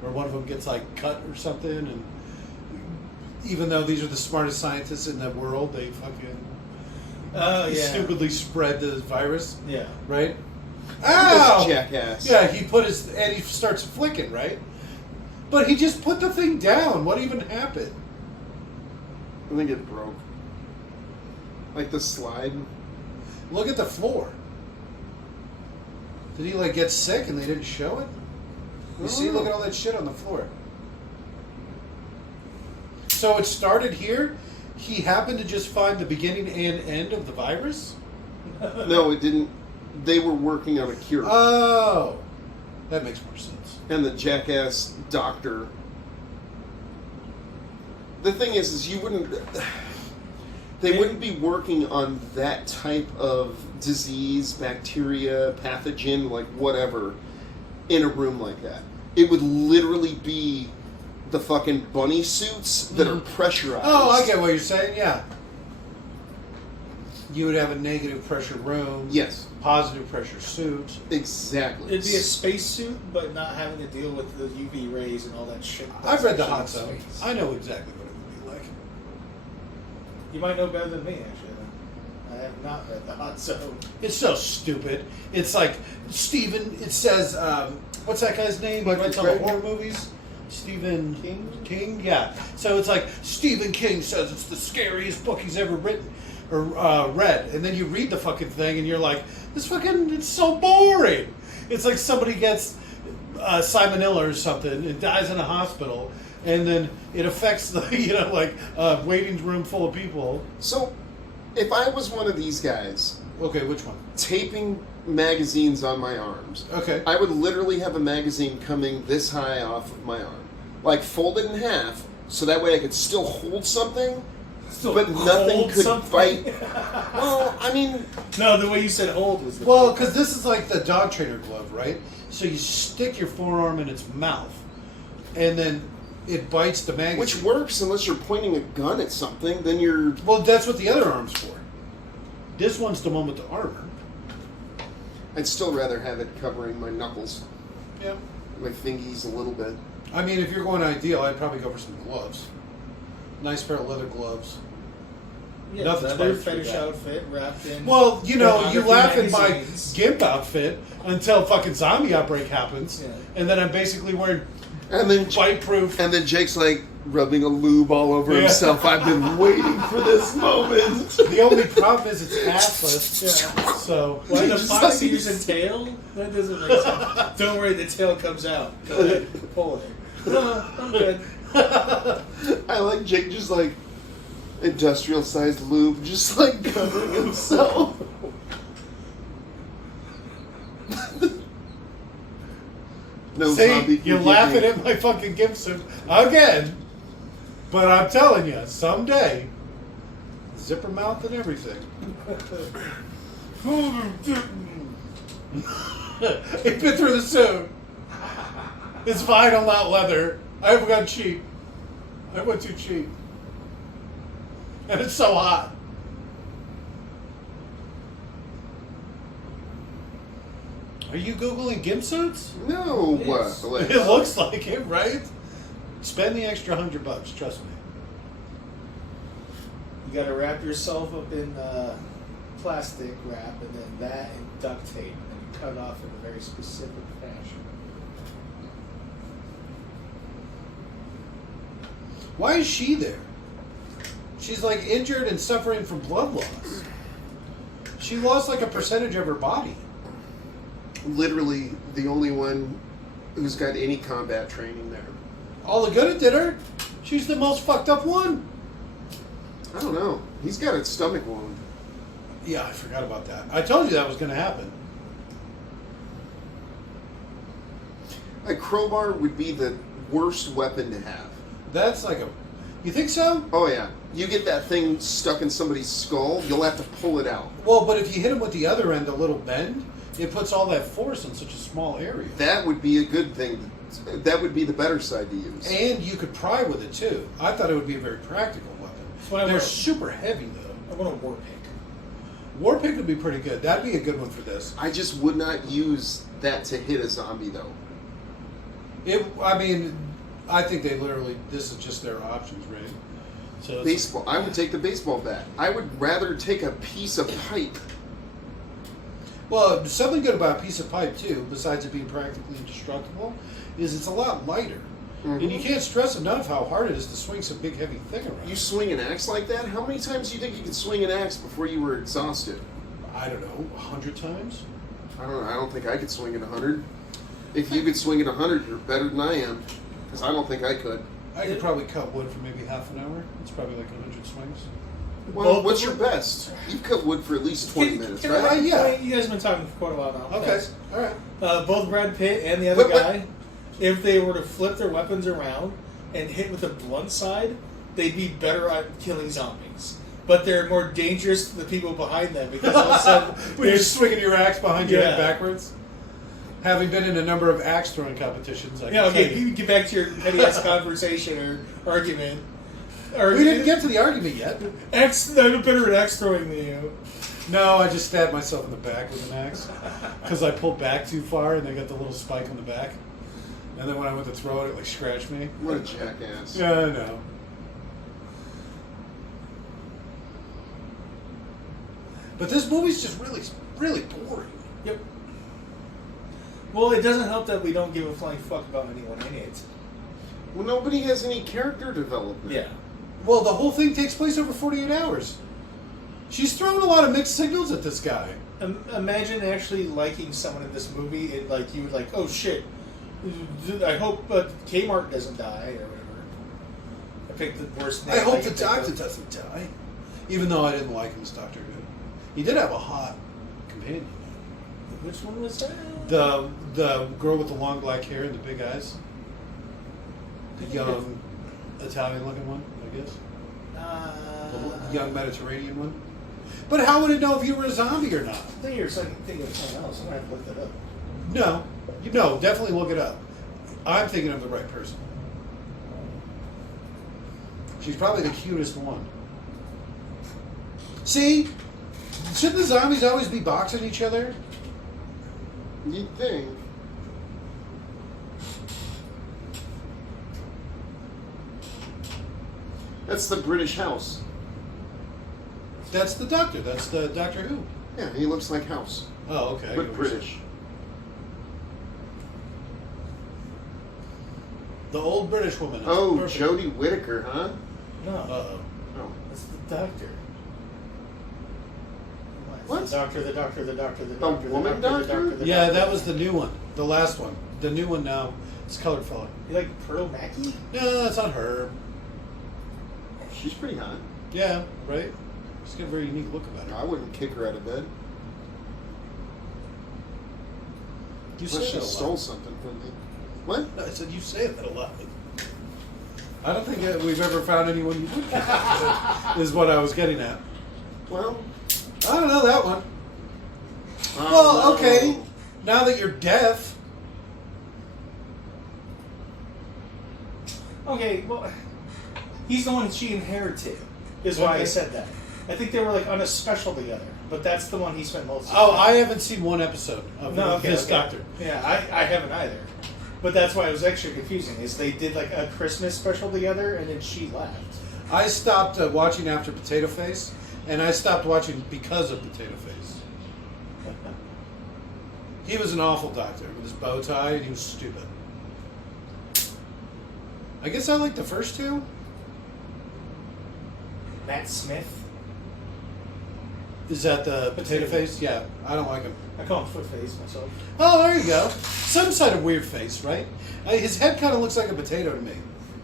Where one of them gets like cut or something, and even though these are the smartest scientists in the world, they fucking Oh, yeah. stupidly spread the virus, Yeah. right? This Ow! jackass. Yeah, and he starts flicking, right? But he just put the thing down. What even happened? I think it broke. Like the slide. Look at the floor. Did he like get sick and they didn't show it? You see, look at all that shit on the floor. So it started here. He happened to just find the beginning and end of the virus? No, it didn't. They were working on a cure. Oh. That makes more sense. And the jackass doctor. The thing is you wouldn't. They wouldn't be working on that type of disease, bacteria, pathogen, like whatever, in a room like that. It would literally be the fucking bunny suits that are pressurized. Oh, I get what you're saying, yeah. You would have a negative pressure room. Yes. Positive pressure suit. Exactly. It'd be a spacesuit, but not having to deal with the UV rays and all that shit. I've read the That's Hot Zone. space. I know exactly what it would be like. You might know better than me, actually. I have not read the Hot Zone. It's so stupid. It's like Stephen. It says, what's that guy's name? He Michael writes all the Crichton? horror movies. Stephen King? King, yeah. So it's like Stephen King says it's the scariest book he's ever written or read, and then you read the fucking thing and you're like, it's so boring. It's like somebody gets salmonella or something and dies in a hospital, and then it affects the waiting room full of people. So, if I was one of these guys Okay, which one? taping magazines on my arms, Okay. I would literally have a magazine coming this high off of my arm. Like, folded in half, so that way I could still hold something, but nothing hold could something? bite. Well, I mean, No, the way you said hold was the Well, because this is like the dog trainer glove, right? So you stick your forearm in its mouth, and then it bites the magazine. which works unless you're pointing a gun at something, then you're... Well, that's what the other arm's for. This one's the one with the armor. I'd still rather have it covering my knuckles, Yeah. my fingies a little bit. I mean, if you're going ideal, I'd probably go for some gloves. Nice pair of leather gloves. yeah, nothing's leather better for fetish that. outfit wrapped in. Well, you pornography laugh at my magazines. GIMP outfit until fucking zombie outbreak happens, Yeah. and then I'm basically wearing And then, bite-proof. and then Jake's like rubbing a lube all over Yeah. himself. I've been waiting for this moment. The only problem is it's assless, Yeah. so... Why the Just fox like- ears and tail? That doesn't make sense. Don't worry, the tail comes out. Go ahead, pull it. No, I'm good. I like Jake just like industrial sized lube, just like covering himself. No zombie See, can you're get laughing me. at my fucking gift suit again. But I'm telling you, someday, zipper mouth and everything. It fit through the suit. It's fine, I'm not leather. I haven't got cheap. I went too cheap. And it's so hot. Are you Googling gimp suits? No, Yes. what? It looks like it, right? Spend the extra $100, trust me. You gotta wrap yourself up in plastic wrap and then that and duct tape and you cut off in a very specific fashion. Why is she there? She's like injured and suffering from blood loss. She lost like a percentage of her body. Literally the only one who's got any combat training there. All the good it did her. She's the most fucked up one. I don't know. He's got a stomach wound. Yeah, I forgot about that. I told you that was going to happen. A crowbar would be the worst weapon to have. That's like a... You think so? Oh yeah. You get that thing stuck in somebody's skull, you'll have to pull it out. Well, but if you hit him with the other end, a little bend, it puts all that force in such a small area. That would be a good thing. That would be the better side to use. And you could pry with it too. I thought it would be a very practical weapon. why I They're want- super heavy though. I want a war pick. Warpick would be pretty good. That'd be a good one for this. I just would not use that to hit a zombie though. I think they literally, this is just their options, right? So it's- Baseball. I would take the baseball bat. I would rather take a piece of pipe. Well, something good about a piece of pipe too, besides it being practically indestructible, is it's a lot lighter. Mhm. And you can't stress enough how hard it is to swing some big heavy thing around. You swing an axe like that? How many times do you think you could swing an axe before you were exhausted? I don't know, 100 times? I don't know. I don't think I could swing it 100. If you could swing it 100, you're better than I am. Because I don't think I could. I could probably cut wood for maybe half an hour. It's probably like 100 swings. Well, Both what's of your them? best? You've cut wood for at least 20 minutes, right? yeah. You guys have been talking for quite a while now. Okay, alright. Both Brad Pitt and the other But- guy, if they were to flip their weapons around and hit with the blunt side, they'd be better at killing zombies. but they're more dangerous to the people behind them because all of a sudden When you're swinging your axe behind your Yeah. head backwards. Having been in a number of axe throwing competitions, I can Yeah, okay, tell you. you get back to your petty ass conversation or argument. Or We didn't get to the argument yet. I'm better at axe throwing than you. No, I just stabbed myself in the back with an axe because I pulled back too far and they got the little spike on the back. And then when I went to throw it, it like scratched me. What a jackass. Yeah, I know. But this movie's just really, really boring. Yep. Well, it doesn't help that we don't give a flying fuck about anyone in it. Well, nobody has any character development. Yeah. Well, the whole thing takes place over 48 hours. She's throwing a lot of mixed signals at this guy. Imagine actually liking someone in this movie and like you would like, oh shit, I hope Kmart doesn't die or whatever. I picked the worst name. I hope could the think doctor of. doesn't die. Even though I didn't like him as Doctor Who. He did have a hot companion. Which one was that? The girl with the long black hair and the big eyes. The young Italian-looking one, I guess. The young Mediterranean one. But how would it know if you were a zombie or not? I think you're thinking of someone else. I'm gonna have to look that up. No, definitely look it up. I'm thinking of the right person. She's probably the cutest one. See? Shouldn't the zombies always be boxing each other? You'd think. That's the British House. That's the Doctor. That's the Doctor Who. Yeah, he looks like House, Oh, okay. I get but what you're saying. British. The old British woman. Oh, Perfect. Jodie Whittaker, huh? No, Uh-oh. Oh. that's the doctor. What? The doctor. The doctor. woman The doctor? doctor, the Yeah, doctor. that was the new one. The last one. The new one now. It's colored color. You like Pearl Mackie? No, that's not her. She's pretty hot. Yeah, right? She's got a very unique look about her. I wouldn't kick her out of bed. You say Unless that she a stole lot. something from me. What? No, I said you say that a lot. I don't think that we've ever found anyone you would kick out, is what I was getting at. Well, I don't know that one. I Well, don't okay. know. Now that you're deaf, Okay, well, he's the one she inherited. Is why I Okay. said that. I think they were like on a special together, but that's the one he spent most of the oh, time. I haven't seen one episode of No, okay, this okay. Doctor. Yeah, I haven't either. But that's why it was extra confusing. Is they did like a Christmas special together, and then she left. I stopped watching after Potato Face, and I stopped watching because of Potato Face. He was an awful doctor with his bow tie, and he was stupid. I guess I like the first two. Matt Smith. Is that the Potato Potato. Face? Yeah, I don't like him. I call him Foot Face myself. Oh, there you go. Some sort of weird face, right? His head kind of looks like a potato to me.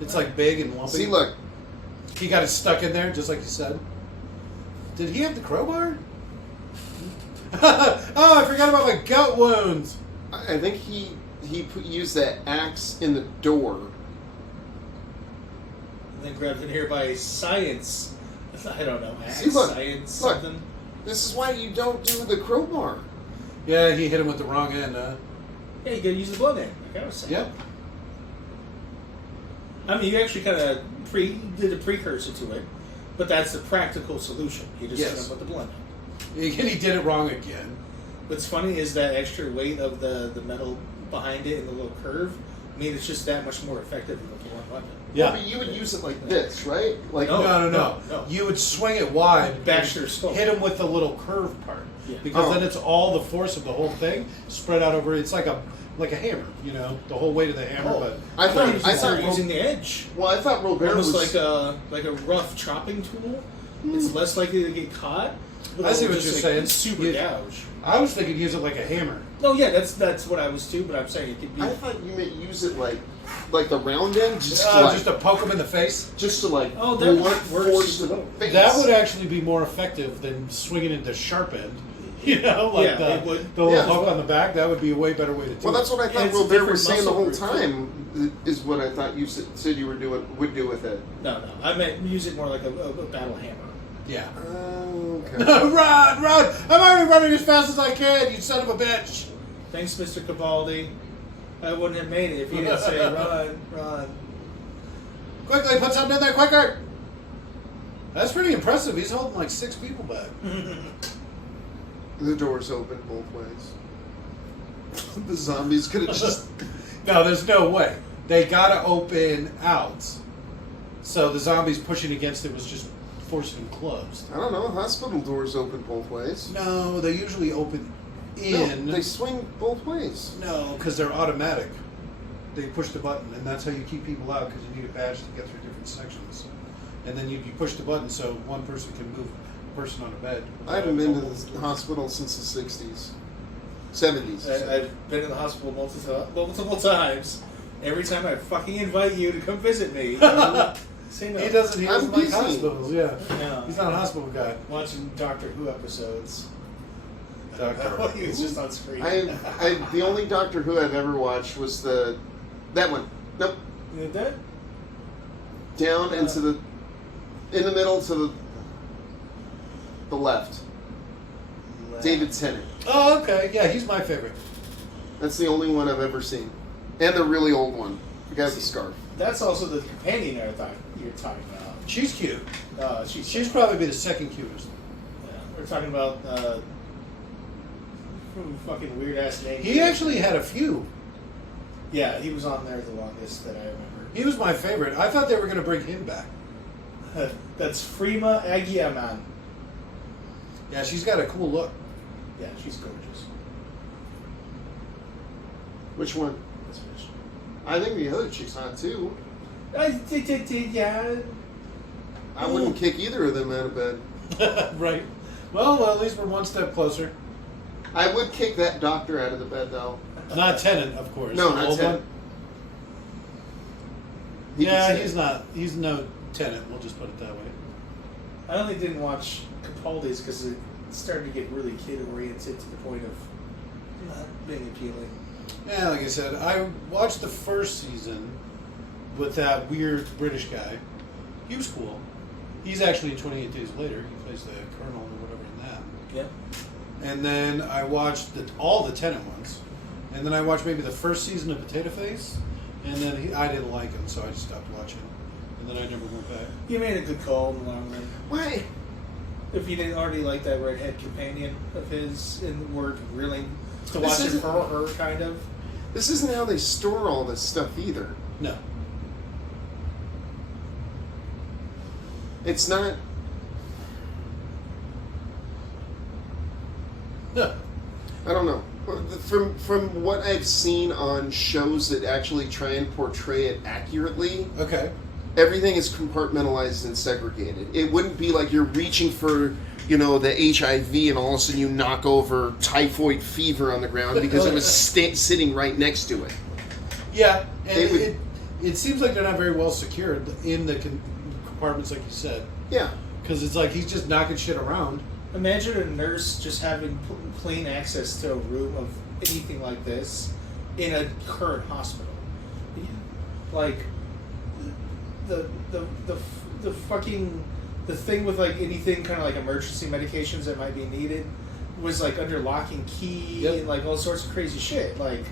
It's like big and lumpy. See, look. He got it stuck in there, just like you said. Did he have the crowbar? Oh, I forgot about my gut wounds. I think he used that axe in the door. And then grabbed in here by science. I don't know. Axe, See, look, science, look. something. This is why you don't do the crowbar. Yeah, he hit him with the wrong end. Yeah, you gotta use the blood end. Like I was saying. Yep. I mean, you actually kind of did a precursor to it, but that's the practical solution. You just hit Yes. him with the blood end. And he did it wrong again. What's funny is that extra weight of the metal behind it and the little curve. I mean, it's just that much more effective than the blunt weapon. Yeah. But you would use it like this, right? Like No. No. no. You would swing it wide, Bash their skull. hit him with the little curved part, Yeah. because Oh. then it's all the force of the whole thing spread out over. It's like a hammer, the whole weight of the hammer. Oh. But I thought you started Ro- using the edge. Well, I thought Robert Almost was like a rough chopping tool. It's less likely to get caught. but I see it'll what just, you're saying. Super You- gouge. I was thinking use it like a hammer. No, yeah, that's what I was too. But I'm saying it could be. I thought you meant use it like the round end, just Just to poke him in the face. Oh, that blunt works force as the well. face. That would actually be more effective than swinging it the sharp end. Like Yeah, it would. the little Yeah. hook on the back. That would be a way better way to do Well, it. that's what I thought It's a Robert different was saying the muscle whole group, time. Is what I thought you said you would do with it. No, I meant use it more like a battle hammer. Yeah. Okay. Run! I'm already running as fast as I can, you son of a bitch! Thanks, Mr. Capaldi. I wouldn't have made it if you didn't say run. Quickly, put something in there, quicker! That's pretty impressive. He's holding like 6 people back. The door's open both ways. The zombies could have just... No, there's no way. They gotta open out. So the zombies pushing against it was just forcing them closed. I don't know. Hospital doors open both ways. No, they usually open in. No, they swing both ways. No, because they're automatic. They push the button, and that's how you keep people out, because you need a badge to get through different sections. And then you push the button so one person can move a person on a bed. I haven't been to the hospital since the 60s. 70s. I've been in the hospital multiple times. Every time I fucking invite you to come visit me, say no. He doesn't I'm like busy. hospitals, yeah. No. He's not a hospital guy. Watching Doctor Who episodes. Doctor He was just on screen. The only Doctor Who I've ever watched was that one. Nope. You did that? Down into the... In the middle to the left. David Tennant. Oh, okay. Yeah, he's my favorite. That's the only one I've ever seen. And the really old one. The guy with the scarf. That's also the companion I thought you were talking about. She's cute. She's probably be the second cutest. Yeah, we're talking about fucking weird ass name. He actually had a few. Yeah, he was on there the longest that I remember. He was my favorite. I thought they were going to bring him back. That's Freema Agyeman. Yeah, she's got a cool look. Yeah, she's gorgeous. Which one? This bitch. I think the other chick's hot too. Yeah. I wouldn't kick either of them out of bed. Right. Well, at least we're one step closer. I would kick that doctor out of the bed though. Not Tennant, of course. No, The not old Tennant. one? He Yeah, can he's say- not. He's no Tennant. We'll just put it that way. I only didn't watch Capaldi's because it started to get really kid oriented to the point of not being appealing. Yeah, like I said, I watched the first season with that weird British guy. He was cool. He's actually in 28 Days Later. He plays the colonel or whatever in that. Yeah. And then I watched all the Tennant ones. And then I watched maybe the first season of Potato Face. And then I didn't like him, so I just stopped watching. And then I never went back. You made a good call in the long run. Why? If you didn't already like that redhead companion of his and were willing to This watch it isn't- for her, kind of. This isn't how they store all this stuff either. No. It's not. No. I don't know. From what I've seen on shows that actually try and portray it accurately, Okay. everything is compartmentalized and segregated. It wouldn't be like you're reaching for, the HIV and all of a sudden you knock over typhoid fever on the ground because it was sitting right next to it. Yeah, and They would- it seems like they're not very well secured in the compartments, like you said. Yeah. Because it's like he's just knocking shit around. Imagine a nurse just having plain access to a room of anything like this in a current hospital. Like the fucking the thing with like anything kind of like emergency medications that might be needed was like under lock and key Yep. and like all sorts of crazy shit. Like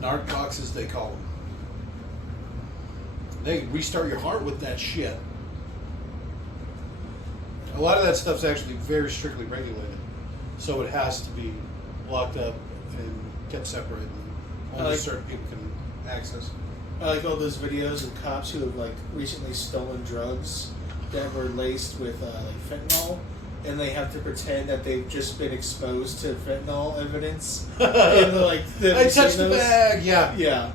Narc boxes, they call them. They restart your heart with that shit. A lot of that stuff's actually very strictly regulated, so it has to be locked up and kept separate, and only certain people can access. I like all those videos of cops who have like recently stolen drugs that were laced with like fentanyl, and they have to pretend that they've just been exposed to fentanyl evidence. And I touched the bag. Yeah, Yeah,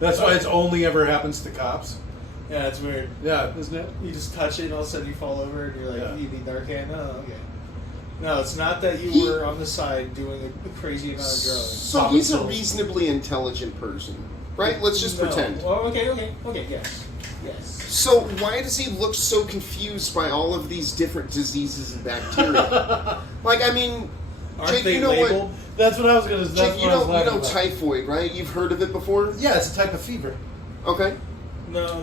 that's why it's only ever happens to cops. yeah, it's weird. Yeah, isn't it? You just touch it, and all of a sudden you fall over, and you're like, Yeah. "You need Narcan?" Oh, okay. No, it's not that you were on the side doing a crazy amount of drugs. So Pop he's a pills. reasonably intelligent person, right? Let's just No. pretend. Oh, okay, yes. So why does he look so confused by all of these different diseases and bacteria? Like, I mean, Aren't Jake, they you know labeled? what? That's what I was gonna. That's Jake, what you I was know laughing about. typhoid, right? You've heard of it before? Yeah, it's a type of fever. Okay. No.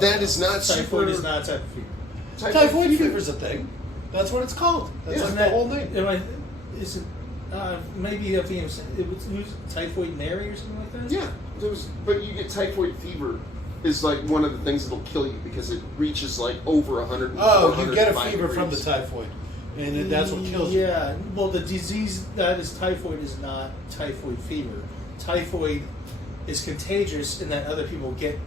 That is not Typhoid super- is not type of fever. Typhoid fever's a thing. That's what it's called. That's Yeah. like the whole name. Is it maybe a VMC? It was typhoid Mary or something like that? Yeah, but you get typhoid fever is like one of the things that'll kill you because it reaches like over 100. Oh, you get a fever from the typhoid, and that's what kills you. Yeah. Well, the disease that is typhoid is not typhoid fever. Typhoid is contagious in that other people get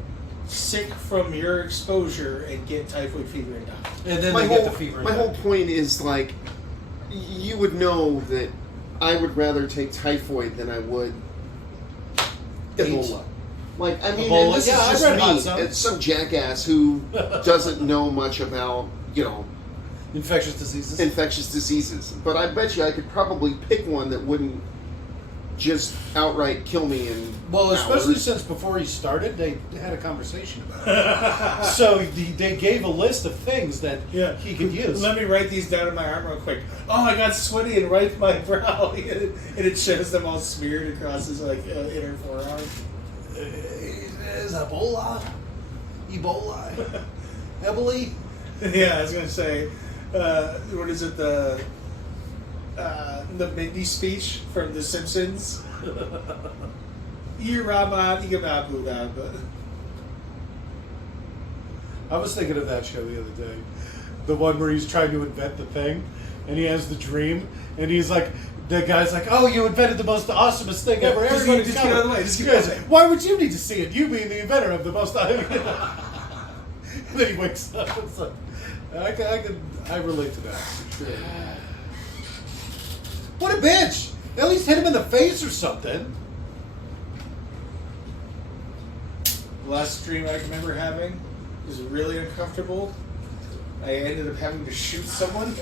sick from your exposure and get typhoid fever and die. And then my they whole, get the fever. My whole point is like, you would know that I would rather take typhoid than I would Ebola. Like, I mean, Ebola? and this Yeah, I is read about just some. me. It's some jackass who doesn't know much about, Infectious diseases. infectious diseases. But I bet you I could probably pick one that wouldn't just outright kill me in Well, especially hours. since before he started, they had a conversation about it. So they gave a list of things that he could use. Let me write these down in my arm real quick. Oh, I got sweaty and wiped my brow, and it shows them all smeared across his inner forearm. Is Ebola? Ebola? Yeah, I was gonna say, what is it? The Mindy speech from The Simpsons. I was thinking of that show the other day. The one where he's trying to invent the thing, and he has the dream, and he's like, the guy's like, "Oh, you invented the most awesomest thing ever." Just Everybody's get out of the way. Just get out of the way. Why would you need to see it? You being the inventor of the most. Then he wakes up. It's like, I relate to that for sure. What a bitch! At least hit him in the face or something. The last dream I remember having was really uncomfortable. I ended up having to shoot someone.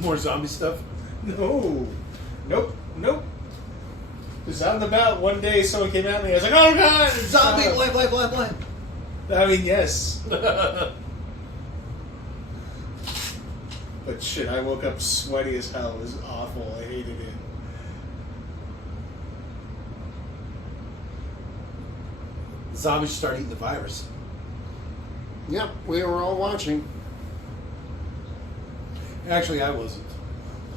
More zombie stuff. No. Nope. It was out and about one day, someone came at me. I was like, oh god! Zombie, blah. I mean, yes. But shit, I woke up sweaty as hell. It was awful. I hated it. Zombies start eating the virus. Yep, we were all watching. Actually, I wasn't.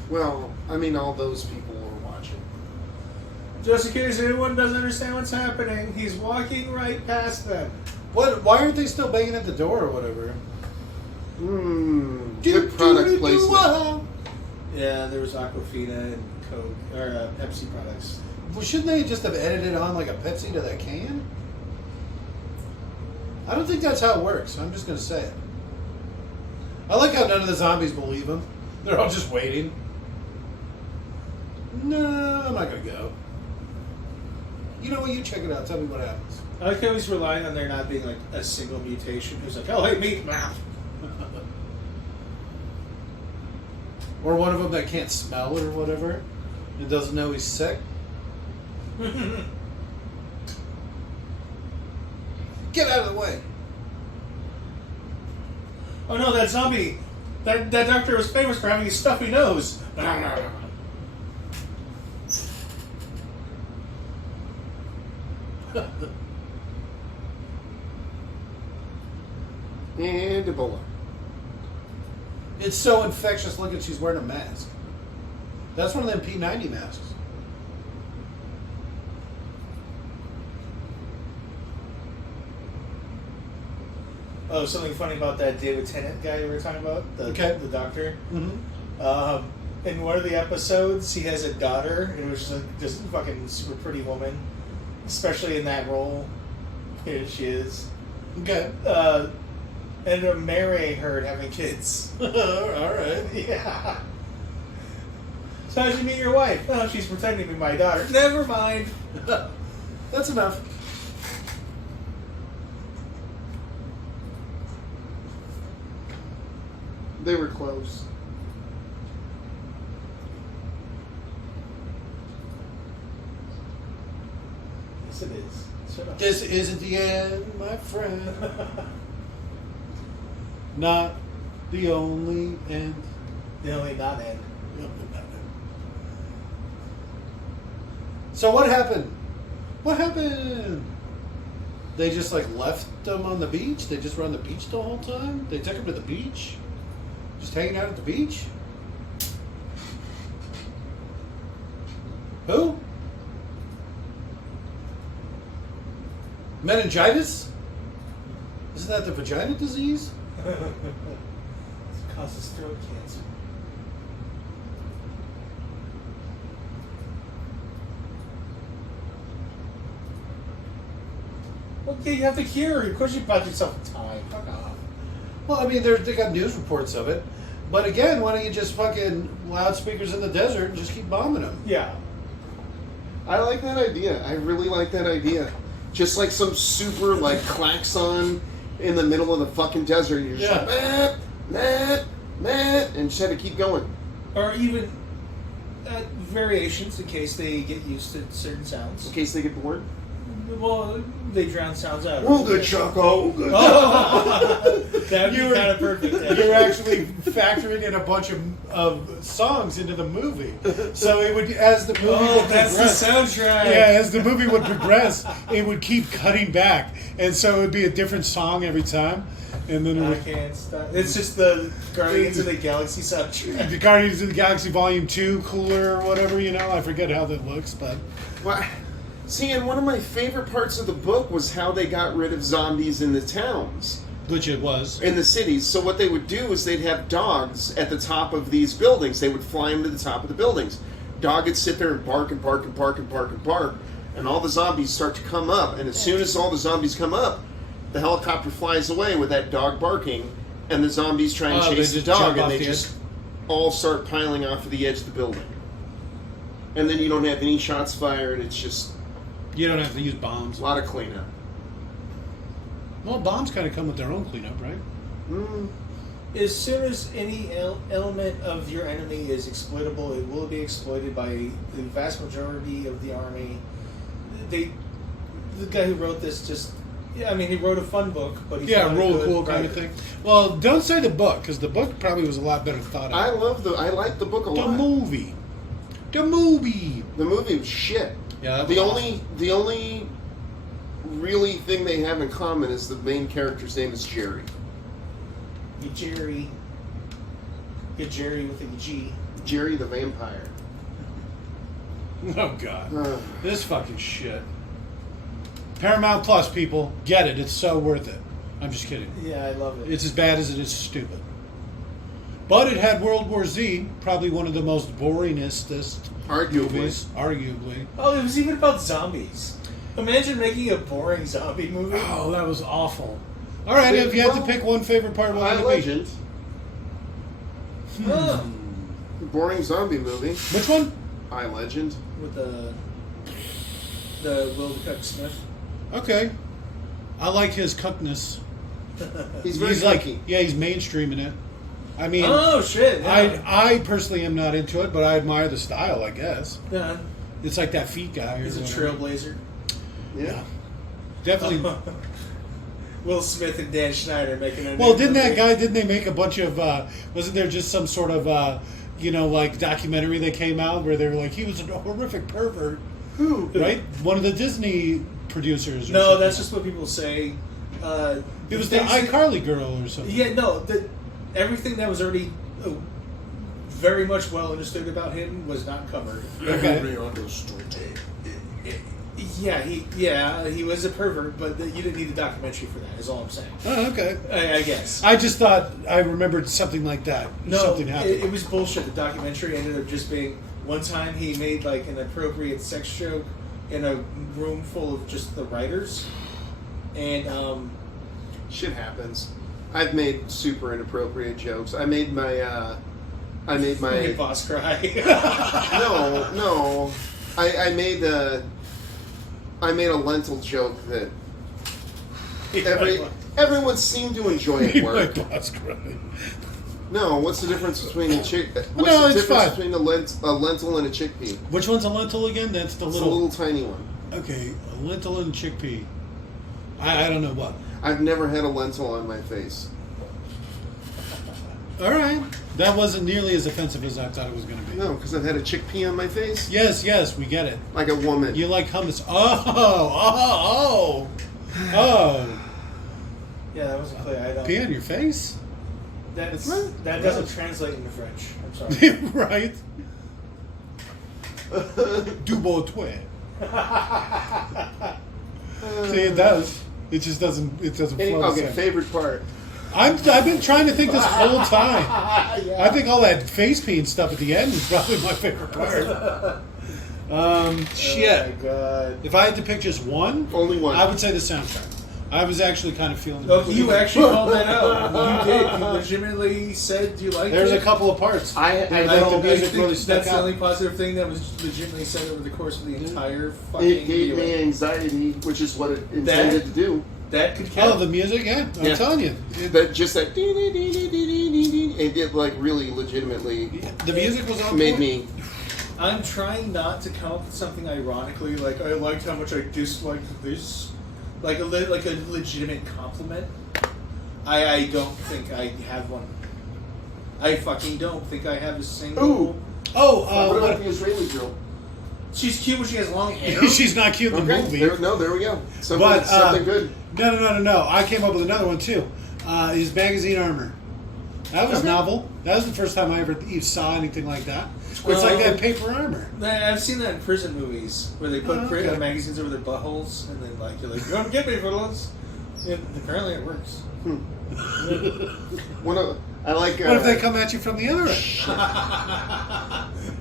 Well, I mean, all those people were watching. Just in case anyone doesn't understand what's happening, he's walking right past them. What? Why aren't they still banging at the door or whatever? Good product placement. Yeah, there was Aquafina and Coke, or Pepsi products. Well, shouldn't they just have edited on like a Pepsi to that can? I don't think that's how it works. I'm just going to say it. I like how none of the zombies believe him. They're all just waiting. No, I'm not going to go. You know what? You check it out. Tell me what happens. I like how he's relying on there not being like a single mutation. He's like, oh, hey, meat mouth. Or one of them that can't smell or whatever and doesn't know he's sick. Get out of the way. Oh no, that zombie. That doctor was famous for having a stuffy nose. And Ebola. It's so infectious. Look at, she's wearing a mask. That's one of them P90 masks. Oh, something funny about that David Tennant guy you were talking about, the doctor. Mm-hmm. In one of the episodes, he has a daughter, and it was just like this fucking super pretty woman, especially in that role. Here she is. Okay. Ended up marrying her and having kids. All right. Yeah. So how'd you meet your wife? Oh, she's pretending to be my daughter. Never mind. That's enough. They were close. Yes, it is. Shut up. This isn't the end, my friend. Not the only end. The only not end. So what happened? What happened? They just like left them on the beach? They just were on the beach the whole time? They took him to the beach? Just hanging out at the beach? Who? Meningitis? Isn't that the vagina disease? It causes throat cancer. Okay, you have the cure. Of course you bought yourself time. Fuck off. Well, I mean, they got news reports of it. But again, why don't you just fucking loudspeakers in the desert and just keep bombing them? Yeah. I like that idea. I really like that idea. Just like some super like klaxon in the middle of the fucking desert. You're just like, meh, meh, meh, and just have to keep going. Or even variations in case they get used to certain sounds. In case they get bored. Well, they drown sounds out. Oh, good Choco. Good Oh, that would be You're- kind of perfect. You're actually factoring in a bunch of songs into the movie. So it would, as the movie would that's the progress, soundtrack. yeah, as the movie would progress, it would keep cutting back, and so it would be a different song every time, and then it I would, can't stop. It's just the Guardians of the Galaxy soundtrack. the Guardians of the Galaxy Volume 2 cooler or whatever, you know. I forget how that looks, but Well, see, and one of my favorite parts of the book was how they got rid of zombies in the towns. which it was. In the cities. So what they would do is they'd have dogs at the top of these buildings. They would fly them to the top of the buildings. Dog would sit there and bark and bark and bark and bark and bark, and all the zombies start to come up. And as soon as all the zombies come up, the helicopter flies away with that dog barking, and the zombies try and Oh, they chase the just dog, jump and off they the just edge? all start piling off of the edge of the building. And then you don't have any shots fired. It's just You don't have to use bombs. a lot of cleanup. Well, bombs kind of come with their own cleanup, right? Mm. As soon as any element of your enemy is exploitable, it will be exploited by the vast majority of the army. The guy who wrote this he wrote a fun book, but he's Yeah, not a roll good cool kind of writer. thing. Well, don't say the book, because the book probably was a lot better thought out. I like the book a The lot. movie. The movie. The movie was shit. Yeah, that was The only really thing they have in common is the main character's name is Jerry. Get Jerry with a G. Jerry the vampire. Oh, God. This fucking shit. Paramount Plus, people. Get it. It's so worth it. I'm just kidding. Yeah, I love it. It's as bad as it is stupid. But it had World War Z, probably one of the most boringest Arguably. movies, arguably. Oh, it was even about zombies. Imagine making a boring zombie movie. Oh, that was awful. All right, if you had to pick one favorite part, what I would it be? Legend. Ugh. Boring zombie movie. Which one? I Legend. With the Will Cuck Smith. Okay. I like his cuckness. He's very like, funky. yeah, he's mainstreaming it. I mean, Oh shit! Yeah. I personally am not into it, but I admire the style, I guess. Yeah. It's like that feet guy. Or He's a whatever. trailblazer. Yeah. Definitely. Will Smith and Dan Schneider making a. Well, new didn't that movie. guy? Didn't they make a bunch of? Wasn't there just some sort of, like documentary that came out where they were like, he was a horrific pervert, Who? right? One of the Disney producers. Or No, something. that's just what people say. It was the iCarly girl or something. Yeah, no. Everything that was already very much well understood about him was not covered. Okay. Yeah, he was a pervert, but you didn't need a documentary for that. Is all I'm saying. Oh, okay. I guess. I just thought I remembered something like that. No, Something happened. it was bullshit. The documentary ended up just being one time he made like an appropriate sex joke in a room full of just the writers, and Shit happens. I've made super inappropriate jokes. I made my made boss cry. no. I made a lentil joke that everyone seemed to enjoy at My work. boss cried. No, what's the difference between a chick? What's No, the it's difference fine. between a lentil and a chickpea? Which one's a lentil again? That's the It's a little. little tiny one. Okay, a lentil and chickpea. I don't know what. I've never had a lentil on my face. All right, that wasn't nearly as offensive as I thought it was going to be. No, because I've had a chickpea on my face. Yes, we get it. Like a woman. You like hummus? Oh. Yeah, that wasn't clear. I don't. Pee on your face? That's right. that doesn't translate into French. I'm sorry. Right? Du beau toi. See, it does. It just doesn't. It doesn't flow. Okay, the same. favorite part. I've been trying to think this whole time. Yeah. I think all that face paint stuff at the end is probably my favorite part. Shit. Oh my god. If I had to pick just one, Only one. I would say the soundtrack. I was actually kind of feeling. Oh, you actually called that out. You did. You legitimately said you liked There's it. a couple of parts. I that like the the music think really stuck that's the out. only positive thing that was legitimately said over the course of the entire fucking It gave me viewing. anxiety, which is what it intended to do. That could Oh, count. the music, yeah. I'm Yeah. telling you, That just that it like really legitimately the music was on made point. me. I'm trying not to come up with something ironically, like I liked how much I disliked this, like a legitimate compliment. I don't think I have one. I fucking don't think I have a single. Ooh. Oh, What about what- the Israeli girl? She's cute when she has long hair. she's not cute in the Okay, movie. there we go. Something, But something good. No. I came up with another one too. His magazine armor. That was Okay. novel. That was the first time I ever saw anything like that. Where it's like that paper armor. I've seen that in prison movies where they put Oh, okay. magazines over their buttholes and then like you're like, "Come get me for this." And apparently it works. I like. What if they come at you from the other end?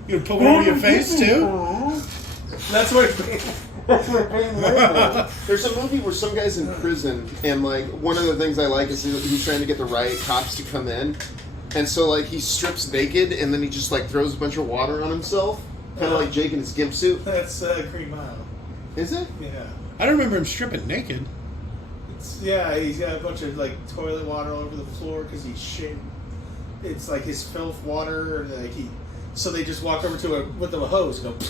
You gonna put one over your face too? That's what. There's a movie where some guy's in prison, and like one of the things I like is he's trying to get the riot cops to come in, and so like he strips naked, and then he just like throws a bunch of water on himself, kind of like Jake in his gimp suit. That's Green Mile. Is it? Yeah. I don't remember him stripping naked. Yeah, he's got a bunch of like toilet water all over the floor because he's shit. It's like his filth water, or like so they just walk over to with a hose and go.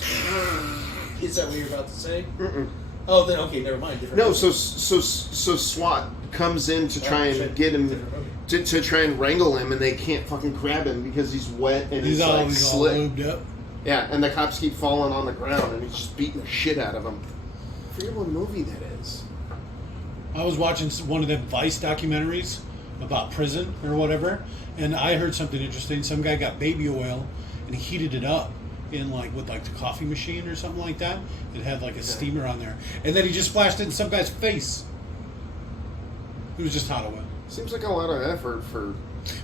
Is that what you're about to say? Mm-mm. Oh, then okay, never mind. Different No, movie. so SWAT comes in to try and shit. get him Different movie. to try and wrangle him, and they can't fucking grab him because he's wet and he's like all slick. lubed up. Yeah, and the cops keep falling on the ground, and he's just beating the shit out of him. I forget what movie that is. I was watching one of them Vice documentaries about prison or whatever, and I heard something interesting. Some guy got baby oil and he heated it up in with the coffee machine or something like that. It had like a steamer on there, and then he just splashed it in some guy's face. It was just hot oil. Seems like a lot of effort for.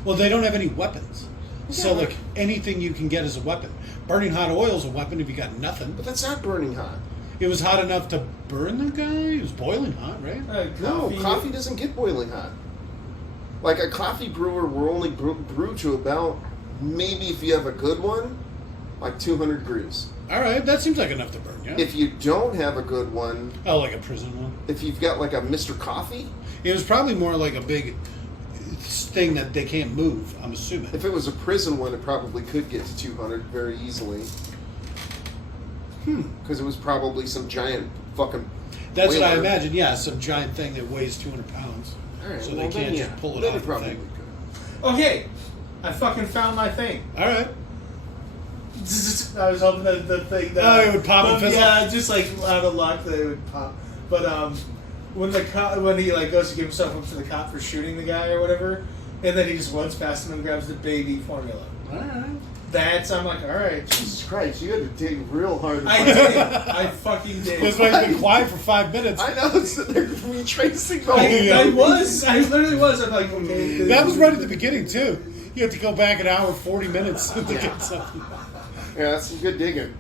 Well, they don't have any weapons, so Yeah. anything you can get is a weapon. Burning hot oil is a weapon if you got nothing. But that's not burning hot. It was hot enough to burn the guy. It was boiling hot, right? No, coffee doesn't get boiling hot. Like a coffee brewer will only brew to about, maybe if you have a good one, like 200 degrees. All right, that seems like enough to burn, yeah. If you don't have a good one, Oh, like a prison one. if you've got like a Mr. Coffee, It was probably more like a big thing that they can't move, I'm assuming. if it was a prison one, it probably could get to 200 very easily. Because it was probably some giant fucking. That's what I whaler. imagine, yeah, some giant thing that weighs 200 pounds. All right, So well, they can't then, just yeah. pull it Then off it the probably thing. could. Okay, I fucking found my thing. All right. I was hoping that the thing that Oh, it would pop and fizzle? Yeah, just like out of luck that it would pop. But when he like goes to give himself up to the cop for shooting the guy or whatever, and then he just runs past him and grabs the baby formula. All right. I'm like, all right. Jesus Christ, you had to dig real hard. to I find did. that. I fucking did. That's why he's been quiet for 5 minutes. I know, so they're retracing the whole I movie. was. I literally was. I'm like, okay. That was right at the beginning, too. You have to go back an hour, 40 minutes to get something. Yeah, that's some good digging.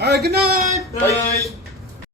All right, good night. Bye.